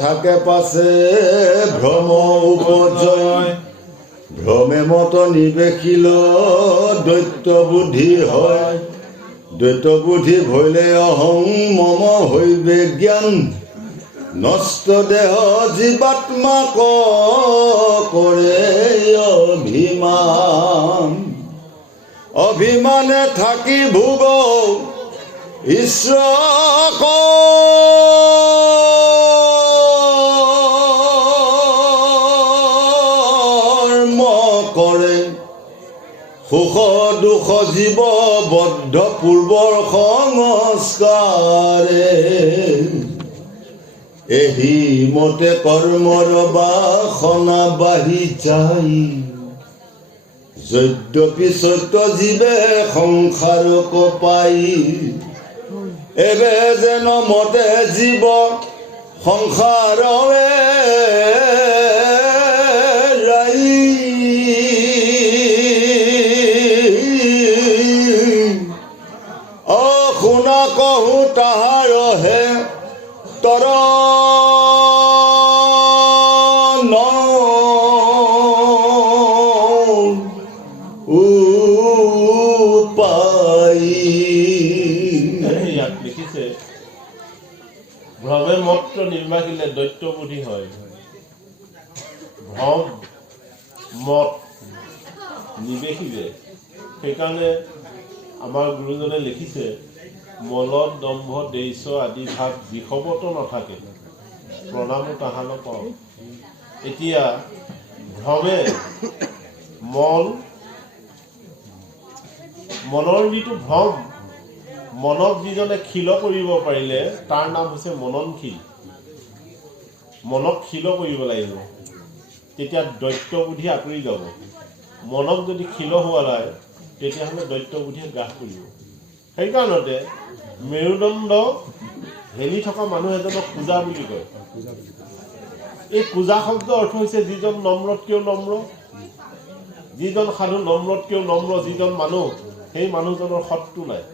থাকে পাছে ভ্রম উপজয় ভ্রমে মত নিবেশিল দৈত্য বুদ্ধি হয় দৈত্য বুদ্ধি ভইলে অহং মম হইবে জ্ঞান নষ্ট দেহ জীৱাত্মা কৰে অভিমান অভিমানে থাকি ভোগ ঈশ্বৰ কৰ্ম কৰে সুখ দুখ জীৱ বদ্ধ পূৰ্বৰ সংস্কাৰে এহি মতে কৰ্মৰ বাসনা বাঢ়ি যায় যদ্যপি সত্য জীৱে সংসাৰক পাই এবে যেন মতে জীৱ সংসাৰৰে শুনা কহো তাহাৰহে তৰ লিখিছে ভ্ৰমে মত্ৰ নিৰ্বাহিলে দৈত্য বুদ্ধি হয় ভ্ৰম মত নিবেশিলে সেইকাৰণে আমাৰ গুৰুজনে লিখিছে মলত দম্ভ দেশ আদি ভাগ বিষমত নাথাকে প্ৰণামো তাহান পাওঁ এতিয়া ভ্ৰমে মনৰ যিটো ভ্ৰম মনক যিজনে ক্ষীল কৰিব পাৰিলে তাৰ নাম হৈছে মননশীল মনক ক্ষীল কৰিব লাগিব তেতিয়া দৈত্য বুদ্ধি আঁতৰি যাব মনক যদি ক্ষীল হোৱা নাই তেতিয়াহ'লে দৈত্য বুদ্ধিয়ে গ্ৰাস কৰিব সেইকাৰণতে মেৰুদণ্ড হেলি থকা মানুহ এজনক পূজা বুলি কয় এই পূজা শব্দ অৰ্থ হৈছে যিজন নম্ৰতকৈও নম্ৰ যিজন সাধু নম্ৰতকৈও নম্ৰ যিজন মানুহ সেই মানুহজনৰ শত্ৰু নাই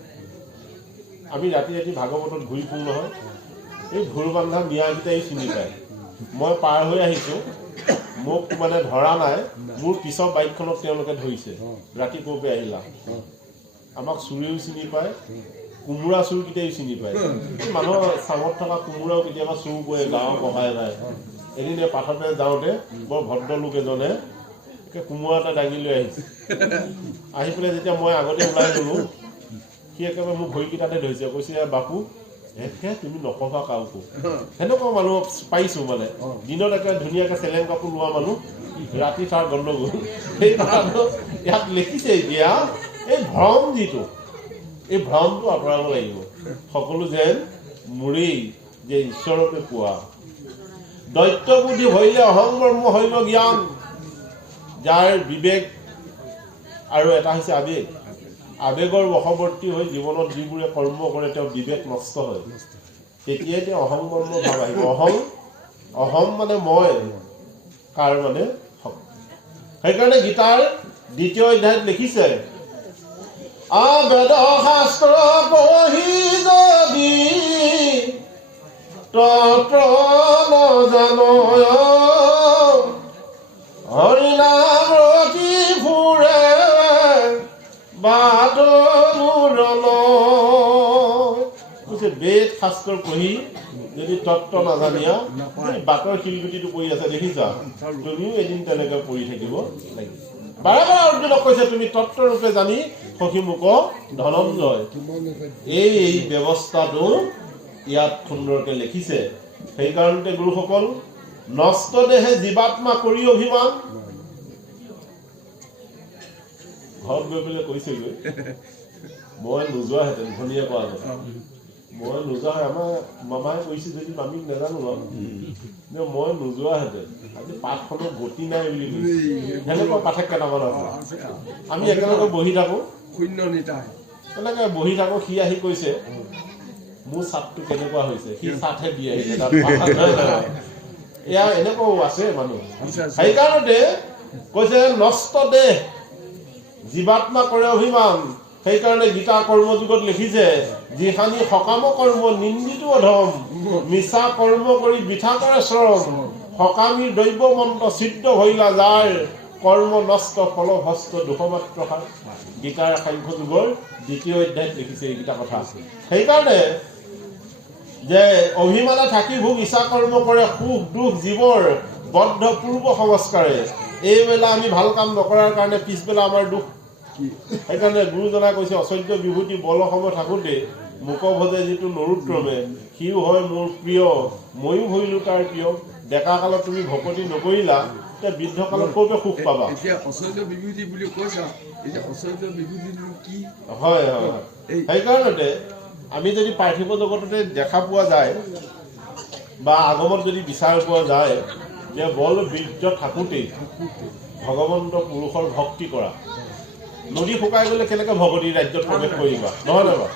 আমি ৰাতি ৰাতি ভাগৱতত ঘূৰি ফুৰোঁ নহয় এই ঢোল বান্ধা মিয়াকেইটাই চিনি পায় মই পাৰ হৈ আহিছোঁ মোক মানে ধৰা নাই মোৰ পিছৰ বাইকখনত তেওঁলোকে ধৰিছে ৰাতি ক'ৰপে আহিলা আমাক চুৰেও চিনি পায় কোমোৰা চুৰকেইটাই চিনি পায় মানুহৰ চাঙত থকা কোমোৰাও কেতিয়াবা চুৰ কৰে গাঁৱৰ ককাই নাই এদিন পাঠতে যাওঁতে বৰ ভদ্ৰলোক এজনে কোমোৰা এটা দাঙি লৈ আহিছে আহি পেলাই যেতিয়া মই আগতে ওলাই গ'লোঁ সি একেবাৰে মোক ভৰিকেইটাতে ধৰিছে কৈছে বাপু তুমি নকবা কাকো সেনেকুৱা মানুহ পাইছোঁ মানে দিনত একেবাৰে ধুনীয়াকৈ চেলেং কাপোৰ লোৱা মানুহ ৰাতি তাৰ গণ্ডগোল সেই কথাটো ইয়াত লিখিছে এতিয়া এই ভ্ৰম যিটো এই ভ্ৰমটো আঁতৰাব লাগিব সকলো যেন মোৰেই যে ঈশ্বৰকে পোৱা দৈত্য বুদ্ধি ভৰিলে অহং ব্ৰহ্ম হৈব জ্ঞান যাৰ বিবেক আৰু এটা হৈছে আবেগ আবেগৰ বশৱৰ্তী হৈ জীৱনত যিবোৰে কৰ্ম কৰে তেওঁ বিবেক নষ্ট হয় তেতিয়াই তেওঁ অহং ব্ৰহ্ম ভাৱ আহিব অহম মানে মই কাৰ মানে সেইকাৰণে গীতাৰ দ্বিতীয় অধ্যায়ত লিখিছে বেদ শাস্ত্ৰ পঢ়ি যদি তত্ৰ নজানয় হৰিনাম ৰতি ফুৰে বেদ শাস্ত্ৰ পঢ়ি যদি তত্ত্ব নাজানিয়া বাটৰ শিলগুটিটো পৰি আছে দেখিছা তুমিও এদিন তেনেকৈ পৰি থাকিব লাগিব বাৰে বাৰে অৰ্জুনক কৈছে তুমি তত্ত্বৰূপে জানি সখী মোক ধনঞ্জয় এই ব্যৱস্থাটো ইয়াত সুন্দৰকৈ লিখিছে সেইকাৰণতে গুৰুসকল নষ্ট দেহে জীৱাত্মা কৰি অভিমান ঘৰত গৈ পেলাই কৈছেগৈ মই নোযোৱাহেঁতেন ধনীয়া কোৱা যায় মই নোযোৱা আমাৰ মামাই কৈছে যদি আমি নাজানো মই নোযোৱাহেঁতেন আজি পাঠখনৰ গতি নাই বুলি কৈছে সেনেকুৱা পাঠক কেইটামান আছে আমি একেলগে বহি থাকো তেনেকৈ বহি থাকো সি আহি কৈছে মোৰ চাপটো কেনেকুৱা হৈছে সি চাটহে দি আহিছে এয়া এনেকুৱাও আছে মানুহ সেইকাৰণতে কৈছে নষ্ট দেহ জীৱাত্মা কৰে অভিমান সেইকাৰণে গীতা কৰ্মযুগত লিখিছে যিখানি সকাম কৰ্ম নিন্দিত অধম মিছা কৰ্ম কৰি বৃথা কৰে শ্ৰম সকামী দৈৱ মন্ত্ৰ সিদ্ধ হইলা যাৰ কৰ্ম নষ্ট ফল ভস্ত দুখমাত্ৰ সাৰ গীতাৰ সাংখ্য যুগৰ 2য় অধ্যায়ত লিখিছে এই গীতা কথা সেইকাৰণে যে অভিমানে থাকি ভোগ ইচ্ছা কৰ্ম কৰে সুখ দুখ জীৱৰ বদ্ধ পূৰ্ব সংস্কাৰে এইবেলা আমি ভাল কাম নকৰাৰ কাৰণে পিছবেলা আমাৰ দুখ সেইকাৰণে গুৰুজনাই কৈছে অচৈধ্য বিভূতি বল সময় থাকোঁতে মুখ ভজে যিটো নৰুত্ৰমে সিও হয় মোৰ প্ৰিয় ময়ো হইলো তাৰ প্ৰিয় ডেকা কালত তুমি ভকতি নকৰিলা এতিয়া বৃদ্ধ কালত ক'তে সুখ পাবা হয় হয় সেইকাৰণতে আমি যদি পাৰ্থিৱ জগততে দেখা পোৱা যায় বা আগমত যদি বিচাৰ পোৱা যায় যে বল বীৰ্য থাকোঁতেই ভগৱন্ত পুৰুষৰ ভক্তি কৰা নদী শুকাই গ'লে কেনেকৈ ভগৱতীৰ ৰাজ্যত প্ৰৱেশ কৰিবা নহয় নহয়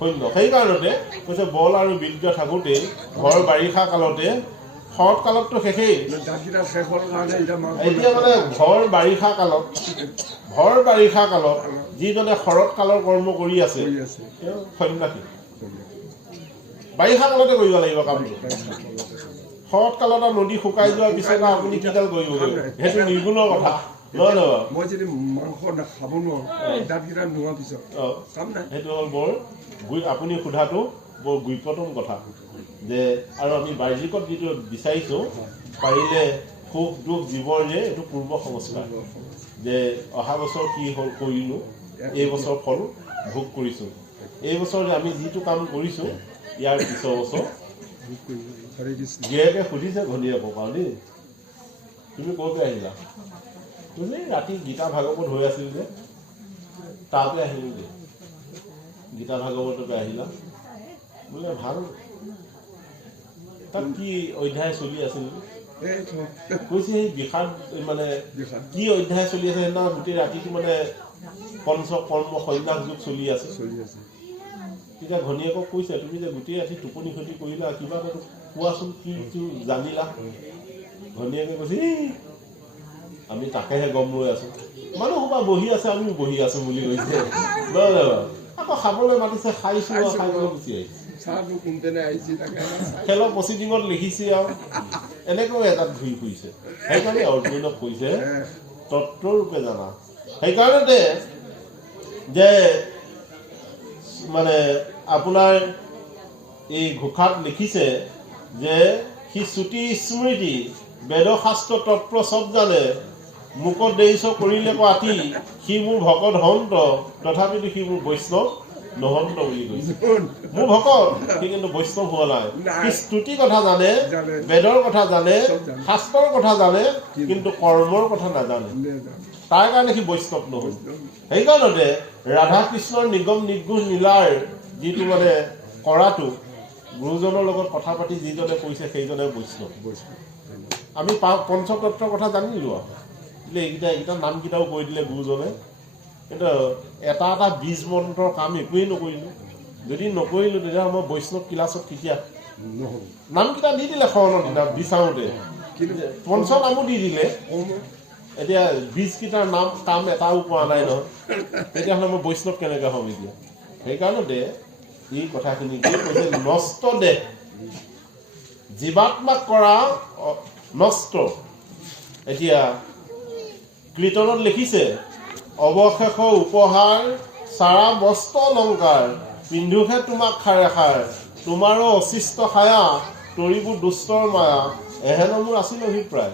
শূন্য সেইকাৰণতে কৈছে বল আৰু বীৰ্য থাকোঁতেই ঘৰ বাৰিষা কালতে শৰৎ কালততো শেষেই এতিয়া মানে ঘৰ বাৰিষা কালত যিজনে শৰৎ কালৰ কৰ্ম কৰি আছে তেওঁ সন্ন্যাসী বাৰিষা কালতে কৰিব লাগিব কামটো শৰৎ কালত নদী শুকাই যোৱাৰ পিছত আপুনি কিডাল কৰিব সেইটো নিৰ্গুণৰ কথা নহয় নহয় মই যদি মাংস নাখাব নোৱাৰোঁ সেইটো হ'ল বৰ আপুনি সোধাটো বৰ গুৰুত্বপূৰ্ণ কথা যে আৰু আমি বাৰ্ষিকত যিটো বিচাৰিছোঁ পাৰিলে সুখ দুখ জীৱৰ যে এইটো পূৰ্ব সংস্কাৰ যে অহা বছৰ কি হ'ল কৰিলোঁ এই বছৰ ফল ভোগ কৰিছোঁ এই বছৰ যে আমি যিটো কাম কৰিছোঁ ইয়াৰ পিছৰ বছৰ জীয়েকে সুধিছে ঘনীয়েকক আৰু দেই তুমি ক'ৰপৰা আহিলা তুমি ৰাতি গীতা ভাগৱত হৈ আছিল যে তাতে আহিলোঁ যে গীতা ভাগৱততে আহিলা বোলে ভাল তাত কি অধ্যায় চলি আছিল কৈছে সেই বিষাদ মানে কি অধ্যায় চলি আছে সেইদিনা গোটেই ৰাতিটো মানে পঞ্চ কৰ্ম সন্ন্যাস যুগ চলি আছে তেতিয়া ঘনীয়েকক কৈছে তুমি যে গোটেই ৰাতি টোপনি ক্ষতি কৰিলা কিবা এটা কোৱাচোন কি জানিলা ঘনীয়েকে কৈছে আমি তাকেহে গম লৈ আছো মানুহ সোপা বহি আছে আমিও বহি আছো বুলি কৈছে আকৌ খাবলৈ মাতিছে খাইছো খাই গুচি আহিছে খেলৰ প্ৰচিডিঙত লিখিছে আৰু এনেকৈ এটাত ঘূৰি ফুৰিছে সেইকাৰণে অৰ্জুনক কৈছে তত্ত্বৰূপে জানা সেইকাৰণতে যে মানে আপোনাৰ এই ঘোষাত লিখিছে যে সি শ্ৰুতি স্মৃতি বেদশাস্ত্ৰ তত্ত্ব চব জানে মুখত দেৰিছ কৰিলে পাতি সি মোৰ ভকত হন্ত তথাপিতো সি মোৰ বৈষ্ণৱ নহন্ত বুলি কৈছে মোৰ ভকত সি কিন্তু বৈষ্ণৱ হোৱা নাই সি স্তুতিৰ কথা জানে বেদৰ কথা জানে শাস্ত্ৰৰ কথা জানে কিন্তু কৰ্মৰ কথা নাজানে তাৰ কাৰণে সি বৈষ্ণৱ নহল সেইকাৰণতে ৰাধা কৃষ্ণৰ নিগম নিৰ্গুণ লীলাৰ যিটো মানে কৰাটো গুৰুজনৰ লগত কথা পাতি যিজনে কৈছে সেইজনে বৈষ্ণৱ আমি পঞ্চতত্বৰ কথা জানিলোঁ আৰু এইকেইটা নামকেইটাও কৈ দিলে গুৰুজনে কিন্তু এটা এটা বীজ মন্ত্ৰৰ কাম একোৱেই নকৰিলোঁ যদি নকৰিলোঁ তেতিয়াহ'লে মই বৈষ্ণৱ ক্লাছত কেতিয়া নামকেইটা দি দিলে শৰণৰ দিনা বিচাৰোঁতে পঞ্চনামো দি দিলে এতিয়া বীজকেইটাৰ নাম কাম এটাও পোৱা নাই নহয় তেতিয়াহ'লে মই বৈষ্ণৱ কেনেকৈ হ'ম এতিয়া সেইকাৰণতে এই কথাখিনি কি কৈছে নষ্ট দেহ জীৱাত্মাক কৰা নষ্ট এতিয়া কীৰ্তনত লিখিছে অৱশেষ উপহাৰ চাৰা বস্ত্ৰ অলংকাৰ পিন্ধোহে তোমাক খাৰে খাৰ তোমাৰো অশিষ্ট সায়া তৰিবোৰ দুষ্টৰ মায়া এহেন মোৰ আছিল অভিপ্ৰায়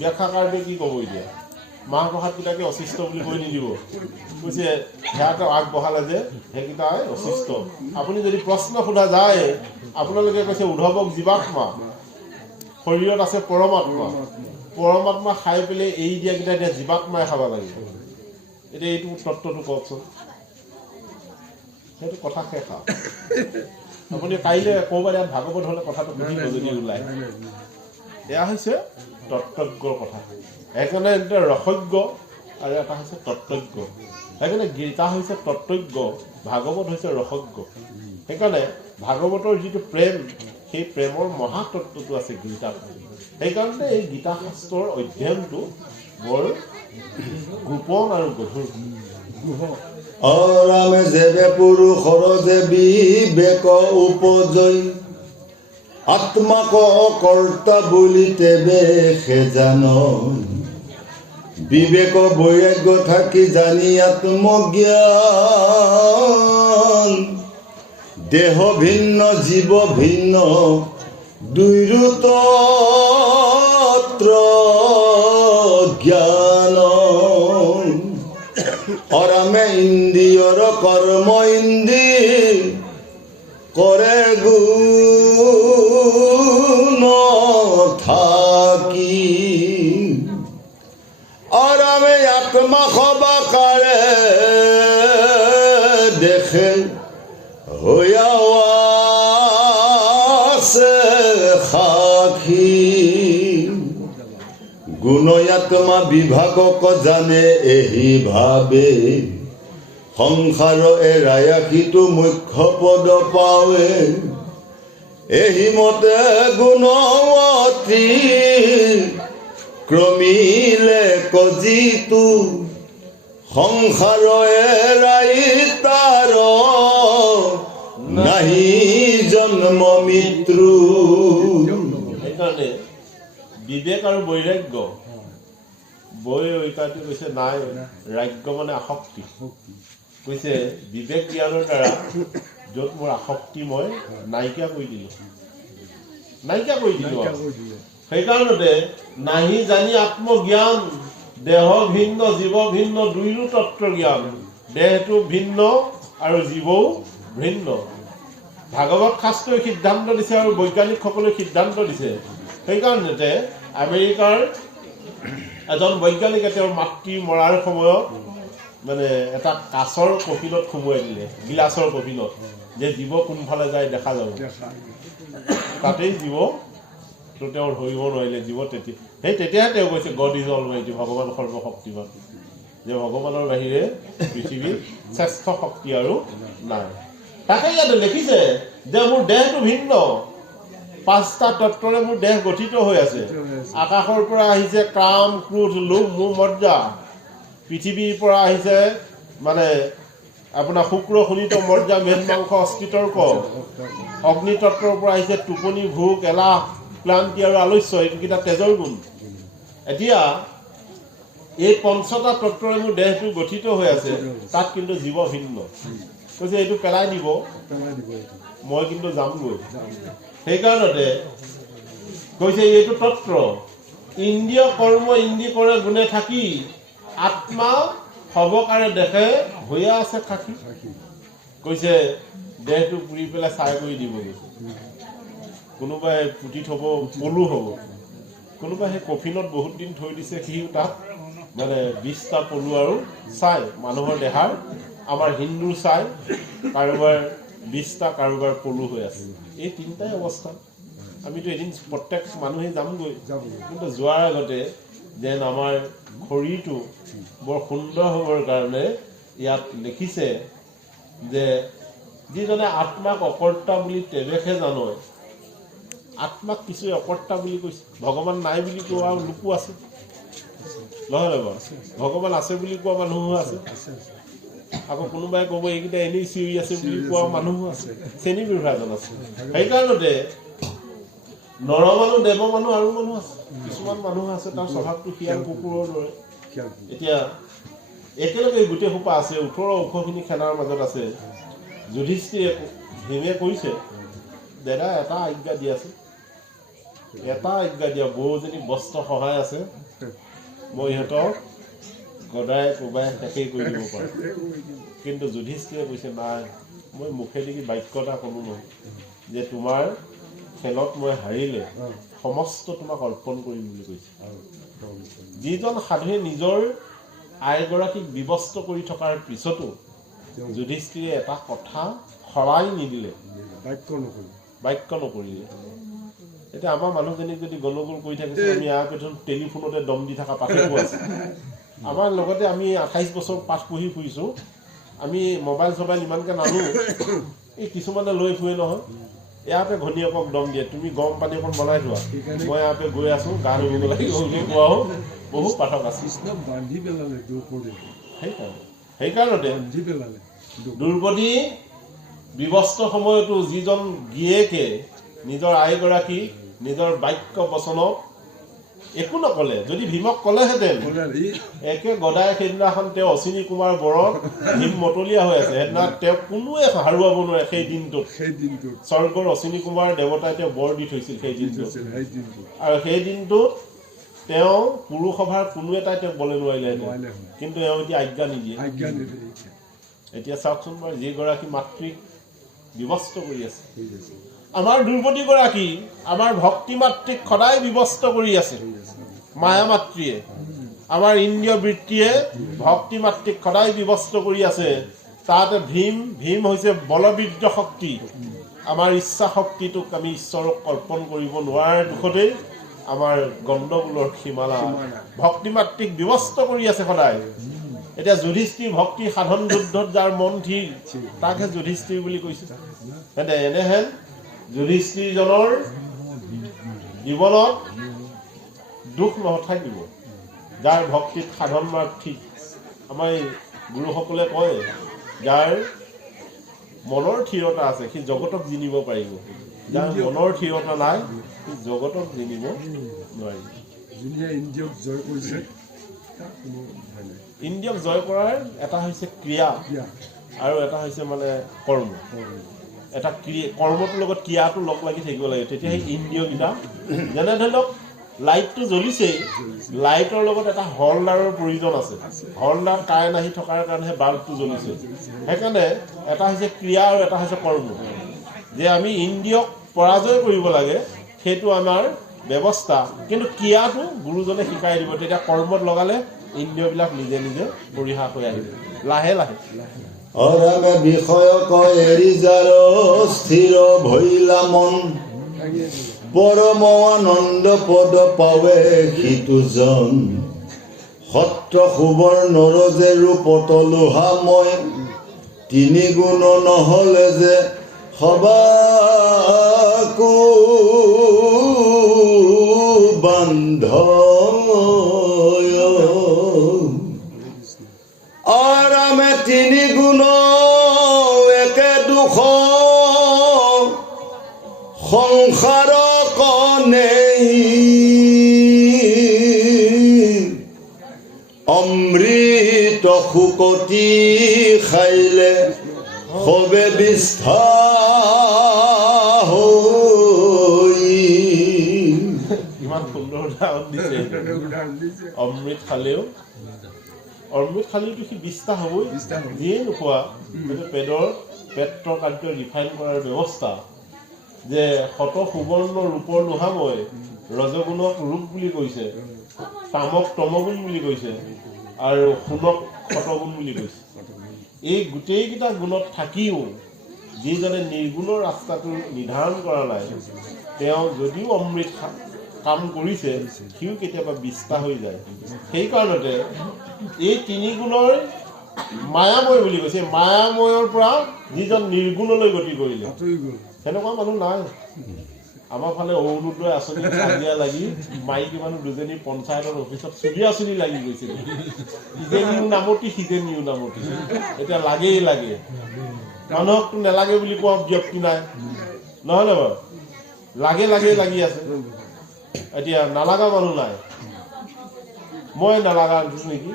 ব্যাখ্যাকাৰে কি ক'ব এতিয়া মাহ প্ৰসাদকেইটাকে অশিষ্ট বুলি কৈ নিদিব কৈছে সেয়াকে আগবঢ়ালে যে সেইকেইটাই অশিষ্ট আপুনি যদি প্ৰশ্ন সোধা যায় আপোনালোকে কৈছে উদ্ধৱক জীৱাত্মা শৰীৰত আছে পৰমাত্মা খাই পেলাই এৰি দিয়াকেইটা এতিয়া জীৱাত্মাই খাব লাগিব এতিয়া এইটো তত্ত্বটো কওকচোন সেইটো কথা শেষ আৰু আপুনি কাইলৈ ক'ৰবাত ইয়াত ভাগৱত হ'লে কথাটো বুজিব যদি ওলায় এয়া হৈছে তত্ত্বজ্ঞৰ কথা সেইকাৰণে এটা ৰসজ্ঞ আৰু এটা হৈছে তত্ত্বজ্ঞ সেইকাৰণে গীতা হৈছে তত্ত্বজ্ঞ ভাগৱত হৈছে ৰসজ্ঞ সেইকাৰণে ভাগৱতৰ যিটো প্ৰেম সেই প্ৰেমৰ মহাতত্ত্বটো আছে গীতাত সেইকাৰণে এই গীতা শাস্ত্ৰৰ অধ্যয়নটো বৰ গোপন আৰু গধুৰ অৰামে যেবে পুৰুষৰ যে বিবেক উপজয় আত্মাক কৰ্তা বুলি তেবে সে জান বিবেক বৈৰাগ্য থাকি জানি আত্মজ্ঞান দেহ ভিন্ন জীৱ ভিন্ন দুইৰো তত্ত্ব জ্ঞান অৰামে ইন্দ্ৰিয়ৰ কৰ্ম ইন্দ্ৰি কৰে গুণ থাকি অৰামে আত্মা সবাকাৰে দেখে হইয়াও আছে সাক্ষী গুণয়াত্মা বিভাগক জানে এহি ভাবে সংসাৰ এৰাই সিটো মুখ্য পদ পাৱে এহি মতে গুণৱতী ক্ৰমিলে কজিতো সংসাৰ এৰাই তাৰ নাহি জন্ম মৃত্যু সেইকাৰণে বিবেক আৰু বৈৰাগ্য বৈকাৰটো কৈছে নাই ৰাগ্য মানে আসক্তি কৈছে বিবেক জ্ঞানৰ দ্বাৰা য'ত মোৰ আসক্তি মই নাইকিয়া কৰি দিলোঁ সেইকাৰণতে নাহি জানি আত্মজ্ঞান দেহ ভিন্ন জীৱ ভিন্ন দুইৰো তত্ত্ব জ্ঞান দেহটো ভিন্ন আৰু জীৱও ভিন্ন ভাগৱত শাস্ত্ৰই সিদ্ধান্ত দিছে আৰু বৈজ্ঞানিকসকলে সিদ্ধান্ত দিছে সেইকাৰণতে আমেৰিকাৰ এজন বৈজ্ঞানিকে তেওঁৰ মাতৃ মৰাৰ সময়ত মানে এটা কাছৰ কফিনত সোমোৱাই দিলে গিলাচৰ কফিনত যে জীৱ কোনফালে যায় দেখা যাব তাতেই জীৱ তো তেওঁ ধৰিব নোৱাৰিলে জীৱ তেতিয়াহে তেওঁ কৈছে গড ইজ অলমাইটি ভগৱান সৰ্বশক্তিমান যে ভগৱানৰ বাহিৰে পৃথিৱীত শ্ৰেষ্ঠ শক্তি আৰু নাই তাকে ইয়াতে লিখিছে যে মোৰ দেহটো ভিন্ন 5টা তত্ত্বৰে মোৰ দেহ গঠিত হৈ আছে আকাশৰ পৰা আহিছে কাম ক্ৰোধ লোভ মোহ মজ্জা পৃথিৱীৰ পৰা আহিছে মানে আপোনাৰ শুক্ৰ শোণিত মজ্জা মেদ মাংস অস্থিতৰ্ক অগ্নি তত্ত্বৰ পৰা আহিছে টোপনি ভোক এলাহ ক্লান্তি আৰু আলস্য এইকেইটা তেজৰ গুণ এতিয়া এই 5টা তত্ত্বৰে মোৰ দেহটো গঠিত হৈ আছে তাত কিন্তু জীৱ ভিন্ন কৈছে এইটো পেলাই দিব মই কিন্তু যামগৈ সেইকাৰণতে কৈছে এইটো তত্ত্ব ইন্দ্ৰিয় কৰ্ম ইন্দ্ৰি কৰে গুণে থাকি আত্মা সবকাৰে দেখে হৈয়া আছে সাক্ষী কৈছে দেহটো পুৰি পেলাই চাই কৰি দিব কোনোবাই পুতি থব পলু হ'ব কোনোবাই সেই কফিনত বহুত দিন থৈ দিছে সিও তাত মানে 20টা পলু আৰু চাই মানুহৰ দেহাৰ আমাৰ হিন্দুৰ চাই কাৰোবাৰ 20টা কাৰোবাৰ পলু হৈ আছে এই তিনিটাই অৱস্থা আমিতো এদিন প্ৰত্যেক মানুহে যামগৈ কিন্তু যোৱাৰ আগতে যেন আমাৰ শৰীৰটো বৰ সুন্দৰ হ'বৰ কাৰণে ইয়াত লিখিছে যে যিজনে আত্মাক অকৰ্তা বুলি তেৱেহে জানে আত্মাক কিছু অকৰ্তা বুলি কৈছে ভগৱান নাই বুলি কোৱা লোকো আছে নহয় বাৰু ভগৱান আছে বুলি কোৱা মানুহো আছে আকৌ কোনোবাই ক'ব এইকেইটা এনেই চিঞৰি আছে বুলি কোৱা মানুহো আছে শ্ৰেণী বিভাজন আছে সেইকাৰণতে নৰ মানুহ দেৱ মানুহ আৰু মানুহ আছে কিছুমান মানুহ আছে তাৰ স্বভাৱটো শিয়াল কুকুৰৰ দৰে এতিয়া একেলগে গোটেই সোপা আছে 18-19খিনি সেনাৰ মাজত আছে যুধিষ্ঠিৰে ভীমে কৈছে দাদা এটা আজ্ঞা দি আছে এটা আজ্ঞা দিয়া বৌজনী বস্ত্ৰ সহায় আছে মই ইহঁতক গদাই কোবাই শেষেই কৰি দিব পাৰোঁ কিন্তু যুধিষ্ঠিৰে কৈছে নাই মই মুখেদি বাক্য এটা ক'লো নহয় যে তোমাৰ খেলত মই হাৰিলে সমস্ত তোমাক অৰ্পণ কৰিম বুলি কৈছে যিজন সাধুৱে নিজৰ আইগৰাকীক বিবস্ত কৰি থকাৰ পিছতো যুধিষ্ঠিৰে এটা কথা সৰাই নিদিলে বাক্য নকৰিলে এতিয়া আমাৰ মানুহজনীক যদি গণ্ডগোল কৰি থাকিছে আমি ইয়াৰ পিছত টেলিফোনতে দম দি থকা পাঠকো আছে আমাৰ লগতে আমি 28 বছৰ পাঠ পঢ়ি ফুৰিছোঁ আমি মোবাইল চবাইল ইমানকৈ নানো এই কিছুমানে লৈ ফুৰে নহয় ইয়াতে ঘনীয়েকক দম দিয়ে তুমি গৰম পানী অকণ বনাই থোৱা মই ইয়াতে গৈ আছোঁ গা ধুব লাগিব বুলি কোৱাও বহু পাঠক আছে সেইকাৰণে সেইকাৰণতে দি পেলালে দুৰ্বদী বিবস্ত সময়তো যিজন গিয়েকে নিজৰ আইগৰাকী নিজৰ বাক্য বচনত একো নকলে যদি ভীমক কলেহেঁতেন একে গদাই সেইদিনাখন তেওঁ অশ্বিনী কুমাৰ বৰক ভীম মতলীয়া হৈ আছে সেইদিনা তেওঁ কোনোৱে হাৰুৱাব নোৱাৰে সেই দিনটোত স্বৰ্গৰ অশ্বিনী কুমাৰ দেৱতাই তেওঁ বৰ দি থৈছিল সেই দিনটোত আৰু সেই দিনটোত তেওঁ পুৰুষসভাৰ কোনো এটাই তেওঁক বলে নোৱাৰিলে কিন্তু এওঁ এতিয়া আজ্ঞা নিদিয়ে এতিয়া চাওকচোন বাৰু যিগৰাকী মাতৃক বিবস্ত কৰি আছে আমাৰ দুৰ্বদীগৰাকী আমাৰ ভক্তি মাতৃক সদায় বিবস্ত কৰি আছে মায়া মাতৃয়ে আমাৰ ইন্দ্ৰিয় বৃত্তিয়ে ভক্তি মাতৃক সদায় বিবস্ত কৰি আছে তাতে ভীম হৈছে বলবীৰ্য শক্তি আমাৰ ইচ্ছা শক্তিটোক আমি ঈশ্বৰক অৰ্পণ কৰিব নোৱাৰাৰ দুখতেই আমাৰ গণ্ডগোলৰ সীমালা ভক্তি মাতৃক বিবস্ত কৰি আছে সদায় এতিয়া যুধিষ্ঠিৰ ভক্তি সাধন যুদ্ধত যাৰ মন থিৰ তাকহে যুধিষ্ঠিৰ বুলি কৈছে এনেহেন যুধিষ্ঠিৰজনৰ জীৱনত দুখ নাথাকিব যাৰ ভক্তিত সাধন মাৰ্গ ঠিক আমাৰ এই গুৰুসকলে কয় যাৰ মনৰ থিৰতা আছে সি জগতক জিনিব পাৰিব যাৰ মনৰ থিৰতা নাই সি জগতক জিনিব নোৱাৰিব ইন্দ্ৰিয়ক জয় কৰাৰ এটা হৈছে ক্ৰিয়া আৰু এটা হৈছে মানে কৰ্ম এটা কৰ্মটোৰ লগত ক্ৰিয়াটো লগ লাগি থাকিব লাগে তেতিয়া সেই ইন্দ্ৰিয়কেইটা যেনে ধৰি লওক লাইটটো জ্বলিছেই লাইটৰ লগত এটা হলদাৰৰ প্ৰয়োজন আছে হলদাৰ কাৰেণ্ট আহি থকাৰ কাৰণেহে বাল্বটো জ্বলিছে সেইকাৰণে এটা হৈছে ক্ৰিয়া আৰু এটা হৈছে কৰ্ম যে আমি ইন্দ্ৰিয়ক পৰাজয় কৰিব লাগে সেইটো আমাৰ ব্যৱস্থা কিন্তু ক্ৰিয়াটো গুৰুজনে শিকাই দিব তেতিয়া কৰ্মত লগালে ইন্দ্ৰিয়বিলাক নিজে নিজে পৰিহাৰ হৈ আহিব লাহে লাহে অৰামে বিষয়ক এৰি যাৰ স্থিৰ ভৈলা মন পৰম আনন্দ পদ পাৱে সিটোজন সত্ৰ সুবৰ্ণৰ যে ৰূপত লোহাময় তিনি গুণ নহলে যে সবাকো বান্ধ আৰামে তিনি গুণ একে দুখ সংসাৰ কণেই অমৃত শুকতি খাইলে সবে বিস্থা ইমান সুন্দৰ উদাহৰণ দিছে অমৃত খালেও সি বিষ্ঠা হ'বই যিয়ে নোখোৱা পেটৰ কাৰ্য ৰিফাইন কৰাৰ ব্যৱস্থা যে শত সুবৰ্ণ ৰূপৰ লোহাময় ৰজগুণক ৰূপ বুলি কৈছে তামক তমগুণ বুলি কৈছে আৰু সোণক শতগুণ বুলি কৈছে এই গোটেইকেইটা গুণত থাকিও যিজনে নিৰ্গুণৰ ৰাস্তাটো নিৰ্ধাৰণ কৰা নাই তেওঁ যদিও অমৃত কাম কৰিছে সিও কেতিয়াবা বিষ্ঠা হৈ যায় সেইকাৰণতে এই তিনি গুণৰ মায়াময় বুলি কৈছে মায়াময়ৰ পৰা যিজন নিৰ্গুণলৈ গতি কৰিলে সেনেকুৱা মানুহ নাই আমাৰ ফালে অৰুণোদয় আঁচনি কাজিয়া লাগি মাইকী মানুহ দুজনী পঞ্চায়তৰ অফিচত চুলি আঁচনি লাগি গৈছিল ইজে নিউ নামতি সিজে নিউ নামতি এতিয়া লাগেই লাগে মানুহকতো নেলাগে বুলি কোৱা ব্যক্তি নাই নহয় নে বাৰু লাগে লাগে লাগি আছে এতিয়া নালাগা মানুহ নাই মই নালাগা নেকি